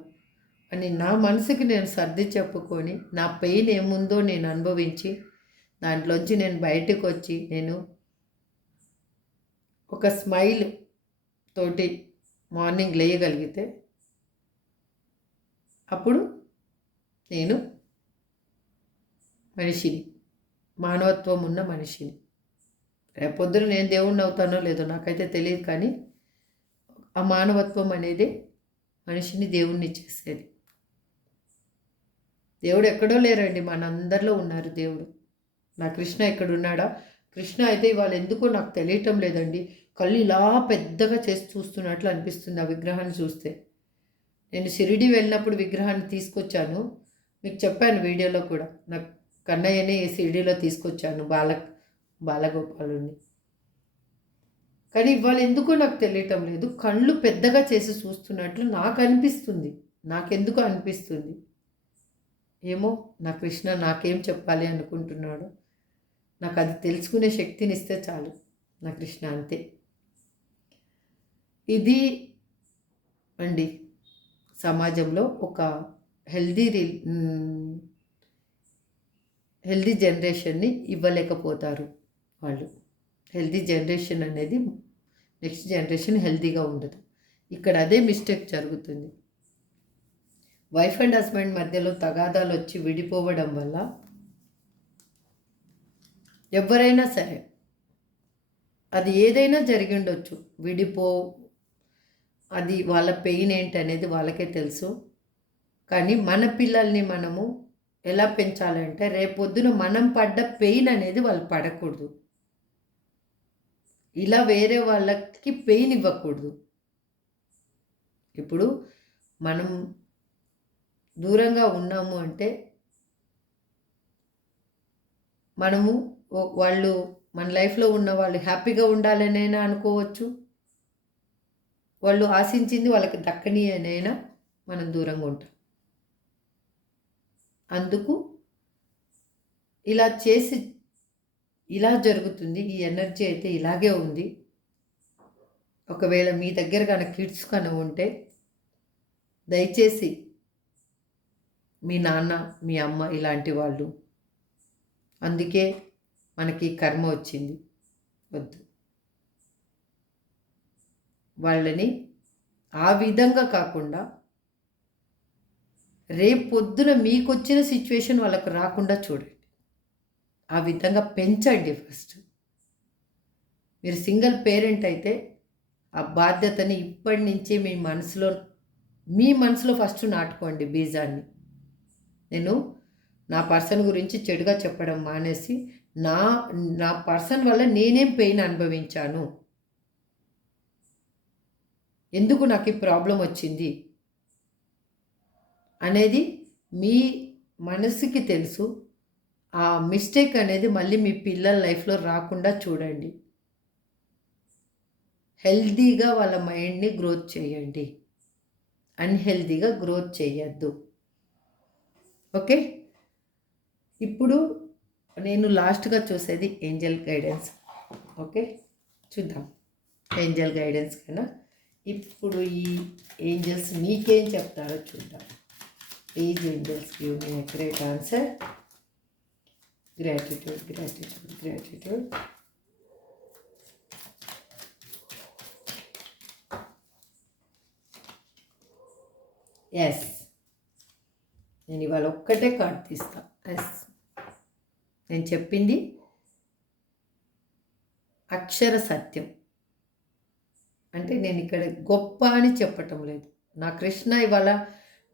అని నా మనసుకి నేను సర్ది చెప్పుకొని, నా పెయిన్ ఏముందో నేను అనుభవించి, దాంట్లోంచి నేను బయటకు వచ్చి, నేను ఒక స్మైల్ తోటి మార్నింగ్ లేయగలిగితే అప్పుడు నేను మనిషిని, మానవత్వం ఉన్న మనిషిని. రేపొద్దున నేను దేవుణ్ణి అవుతానో లేదో నాకైతే తెలియదు, కానీ ఆ మానవత్వం అనేది మనిషిని దేవుణ్ణి చేసేది. దేవుడు ఎక్కడో లేరండి, మనందరిలో ఉన్నారు దేవుడు. నా కృష్ణ ఎక్కడున్నాడా? కృష్ణ అయితే ఇవాళ ఎందుకో నాకు తెలియటం లేదండి, కళ్ళు ఇలా పెద్దగా చేసి చూస్తున్నట్లు అనిపిస్తుంది ఆ విగ్రహాన్ని చూస్తే. నేను షిరిడి వెళ్ళినప్పుడు విగ్రహాన్ని తీసుకొచ్చాను, మీకు చెప్పాను వీడియోలో కూడా. నాకు కన్నయ్యని షిరిడిలో తీసుకొచ్చాను, బాలగోపాలుని. కానీ ఇవాళ ఎందుకో నాకు తెలియటం లేదు, కళ్ళు పెద్దగా చేసి చూస్తున్నట్లు నాకు అనిపిస్తుంది. నాకెందుకో అనిపిస్తుంది ఏమో. నా కృష్ణ నాకేం చెప్పాలి అనుకుంటున్నాడు, నాకు అది తెలుసుకునే శక్తిని ఇస్తే చాలు నా కృష్ణ, అంతే. ఇది అండి సమాజంలో ఒక హెల్దీ జనరేషన్ని ఇవ్వలేకపోతారు వాళ్ళు. హెల్దీ జనరేషన్ అనేది నెక్స్ట్ జనరేషన్ హెల్తీగా ఉండదు. ఇక్కడ అదే మిస్టేక్ జరుగుతుంది. వైఫ్ అండ్ హస్బెండ్ మధ్యలో తగాదాలు వచ్చి విడిపోవడం వల్ల ఎవరైనా సరే, అది ఏదైనా జరిగి ఉండొచ్చు, అది వాళ్ళ పెయిన్ ఏంటి అనేది వాళ్ళకే తెలుసు. కానీ మన పిల్లల్ని మనము ఎలా పెంచాలంటే, రేపొద్దున మనం పడ్డ పెయిన్ అనేది వాళ్ళు పడకూడదు, ఇలా వేరే వాళ్ళకి పెయిన్ ఇవ్వకూడదు. ఇప్పుడు మనం దూరంగా ఉన్నాము అంటే వాళ్ళు మన లైఫ్లో ఉన్న వాళ్ళు హ్యాపీగా ఉండాలనైనా అనుకోవచ్చు, వాళ్ళు ఆశించింది వాళ్ళకి దక్కని అనైనా మనం దూరంగా ఉంటాం. అందుకు ఇలా జరుగుతుంది. ఈ ఎనర్జీ అయితే ఇలాగే ఉంది. ఒకవేళ మీ దగ్గర కనుక కిడ్స్ కనుక ఉంటే దయచేసి మీ నాన్న, మీ అమ్మ ఇలాంటి వాళ్ళు, అందుకే మనకి కర్మ వచ్చింది, వద్దు. వాళ్ళని ఆ విధంగా కాకుండా రేపొద్దున మీకు వచ్చిన సిచ్యువేషన్ వాళ్ళకు రాకుండా చూడండి, ఆ విధంగా పెంచండి. ఫస్ట్ మీరు సింగిల్ పేరెంట్ అయితే ఆ బాధ్యతని ఇప్పటి నుంచే మీ మనసులో ఫస్ట్ నాటుకోండి బీజాన్ని. నేను నా పర్సన్ గురించి చెడుగా చెప్పడం మానేసి, నా పర్సన్ వల్ల నేనేం పెయిన్ అనుభవించాను, ఎందుకు నాకు ఈ ప్రాబ్లం వచ్చింది అనేది మీ మనసుకి తెలుసు. ఆ మిస్టేక్ అనేది మళ్ళీ మీ పిల్లల లైఫ్లో రాకుండా చూడండి. హెల్తీగా వాళ్ళ మైండ్ని గ్రోత్ చేయండి, అన్హెల్తీగా గ్రోత్ చేయొద్దు. ఓకే, ఇప్పుడు నేను లాస్ట్గా చూసేది ఏంజల్ గైడెన్స్. ఓకే, చూద్దాం ఏంజల్ గైడెన్స్ కన్నా. ఇప్పుడు ఈ ఏంజల్స్ మీకేం చెప్తారో చూద్దాం. Please angels give me a great answer. Gratitude, gratitude, gratitude. Yes, నేను ఇవాళ ఒక్కటే కార్డ్ తీస్తా. ఎస్, నేను చెప్పింది అక్షర సత్యం. అంటే నేను ఇక్కడ గొప్ప అని చెప్పటం లేదు. నా కృష్ణ ఇవాళ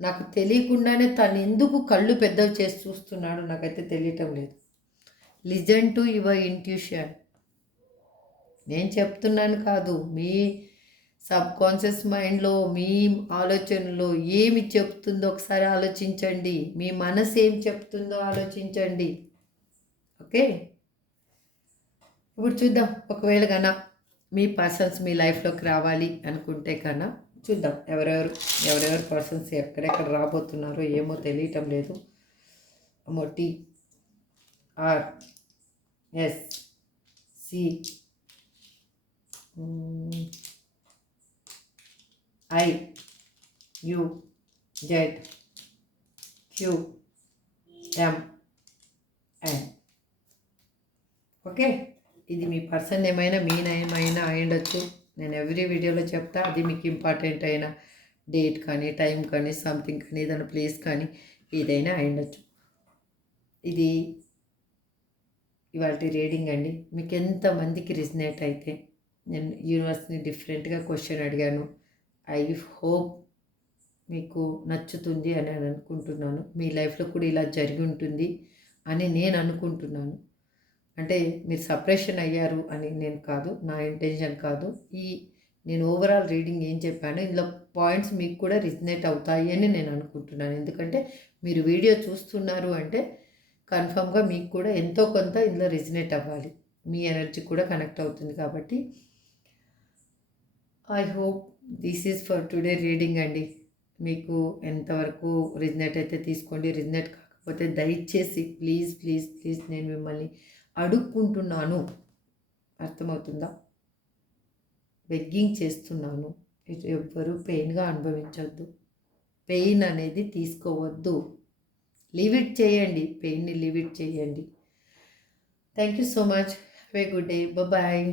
నాకు తెలియకుండానే తను ఎందుకు కళ్ళు పెద్దవి చేసి చూస్తున్నాడు నాకైతే తెలియటం లేదు. Listen to your intuition. నేను చెప్తున్నాను కాదు, మీ సబ్ కాన్షియస్ మైండ్లో మీ ఆలోచనలో ఏమి చెప్తుందో ఒకసారి ఆలోచించండి. మీ మనసు ఏం చెప్తుందో ఆలోచించండి. ఓకే, ఇప్పుడు చూద్దాం. ఒకవేళ కన్నా మీ పర్సన్స్ మీ లైఫ్లోకి రావాలి అనుకుంటే కన్నా చూద్దాం ఎవరెవరు పర్సన్స్ ఎక్కడెక్కడ రాబోతున్నారో ఏమో తెలియటం లేదు. T R S C I U Z Q M N. Okay, ఇది మీ పర్సన్ ఏమైనా మీ నేమ్ అయినా అయ్యుండొచ్చు. నేను ఎవ్రీ వీడియోలో చెప్తా. అది మీకు ఇంపార్టెంట్ అయిన డేట్ కానీ టైం కానీ సంథింగ్ కానీ ఏదైనా ప్లేస్ కానీ ఏదైనా అయ్యుండొచ్చు. ఇది ఇవాళ రీడింగ్ అండి. మీకు ఎంతమందికి రిజనేట్ అయితే, నేను యూనివర్స్ని డిఫరెంట్గా క్వశ్చన్ అడిగాను. ఐ హోప్ మీకు నచ్చుతుంది అని అనుకుంటున్నాను. మీ లైఫ్లో కూడా ఇలా జరిగి ఉంటుంది అని నేను అనుకుంటున్నాను. అంటే మీరు సపరేషన్ అయ్యారు అని నేను కాదు, నా ఇంటెన్షన్ కాదు. నేను ఓవరాల్ రీడింగ్ ఏం చెప్పాను ఇందులో పాయింట్స్ మీకు కూడా రిజనేట్ అవుతాయి అని నేను అనుకుంటున్నాను. ఎందుకంటే మీరు వీడియో చూస్తున్నారు అంటే కన్ఫర్మ్గా మీకు కూడా ఎంతో కొంత ఇందులో రిజనేట్ అవ్వాలి. మీ ఎనర్జీ కూడా కనెక్ట్ అవుతుంది కాబట్టి I hope this is for today reading అండి. మీకు ఎంతవరకు రిజనేట్ అయితే తీసుకోండి. రిజనేట్ కాకపోతే దయచేసి ప్లీజ్ ప్లీజ్ ప్లీజ్ నేను మిమ్మల్ని అడుక్కుంటున్నాను, అర్థమవుతుందా? బెగ్గింగ్ చేస్తున్నాను. ఎవ్వరూ పెయిన్గా అనుభవించవద్దు, పెయిన్ అనేది తీసుకోవద్దు. లీవ్ ఇట్ చేయండి, పెయిన్ని లీవ్ ఇట్ చేయండి. Thank you so much. Have a good day. Bye.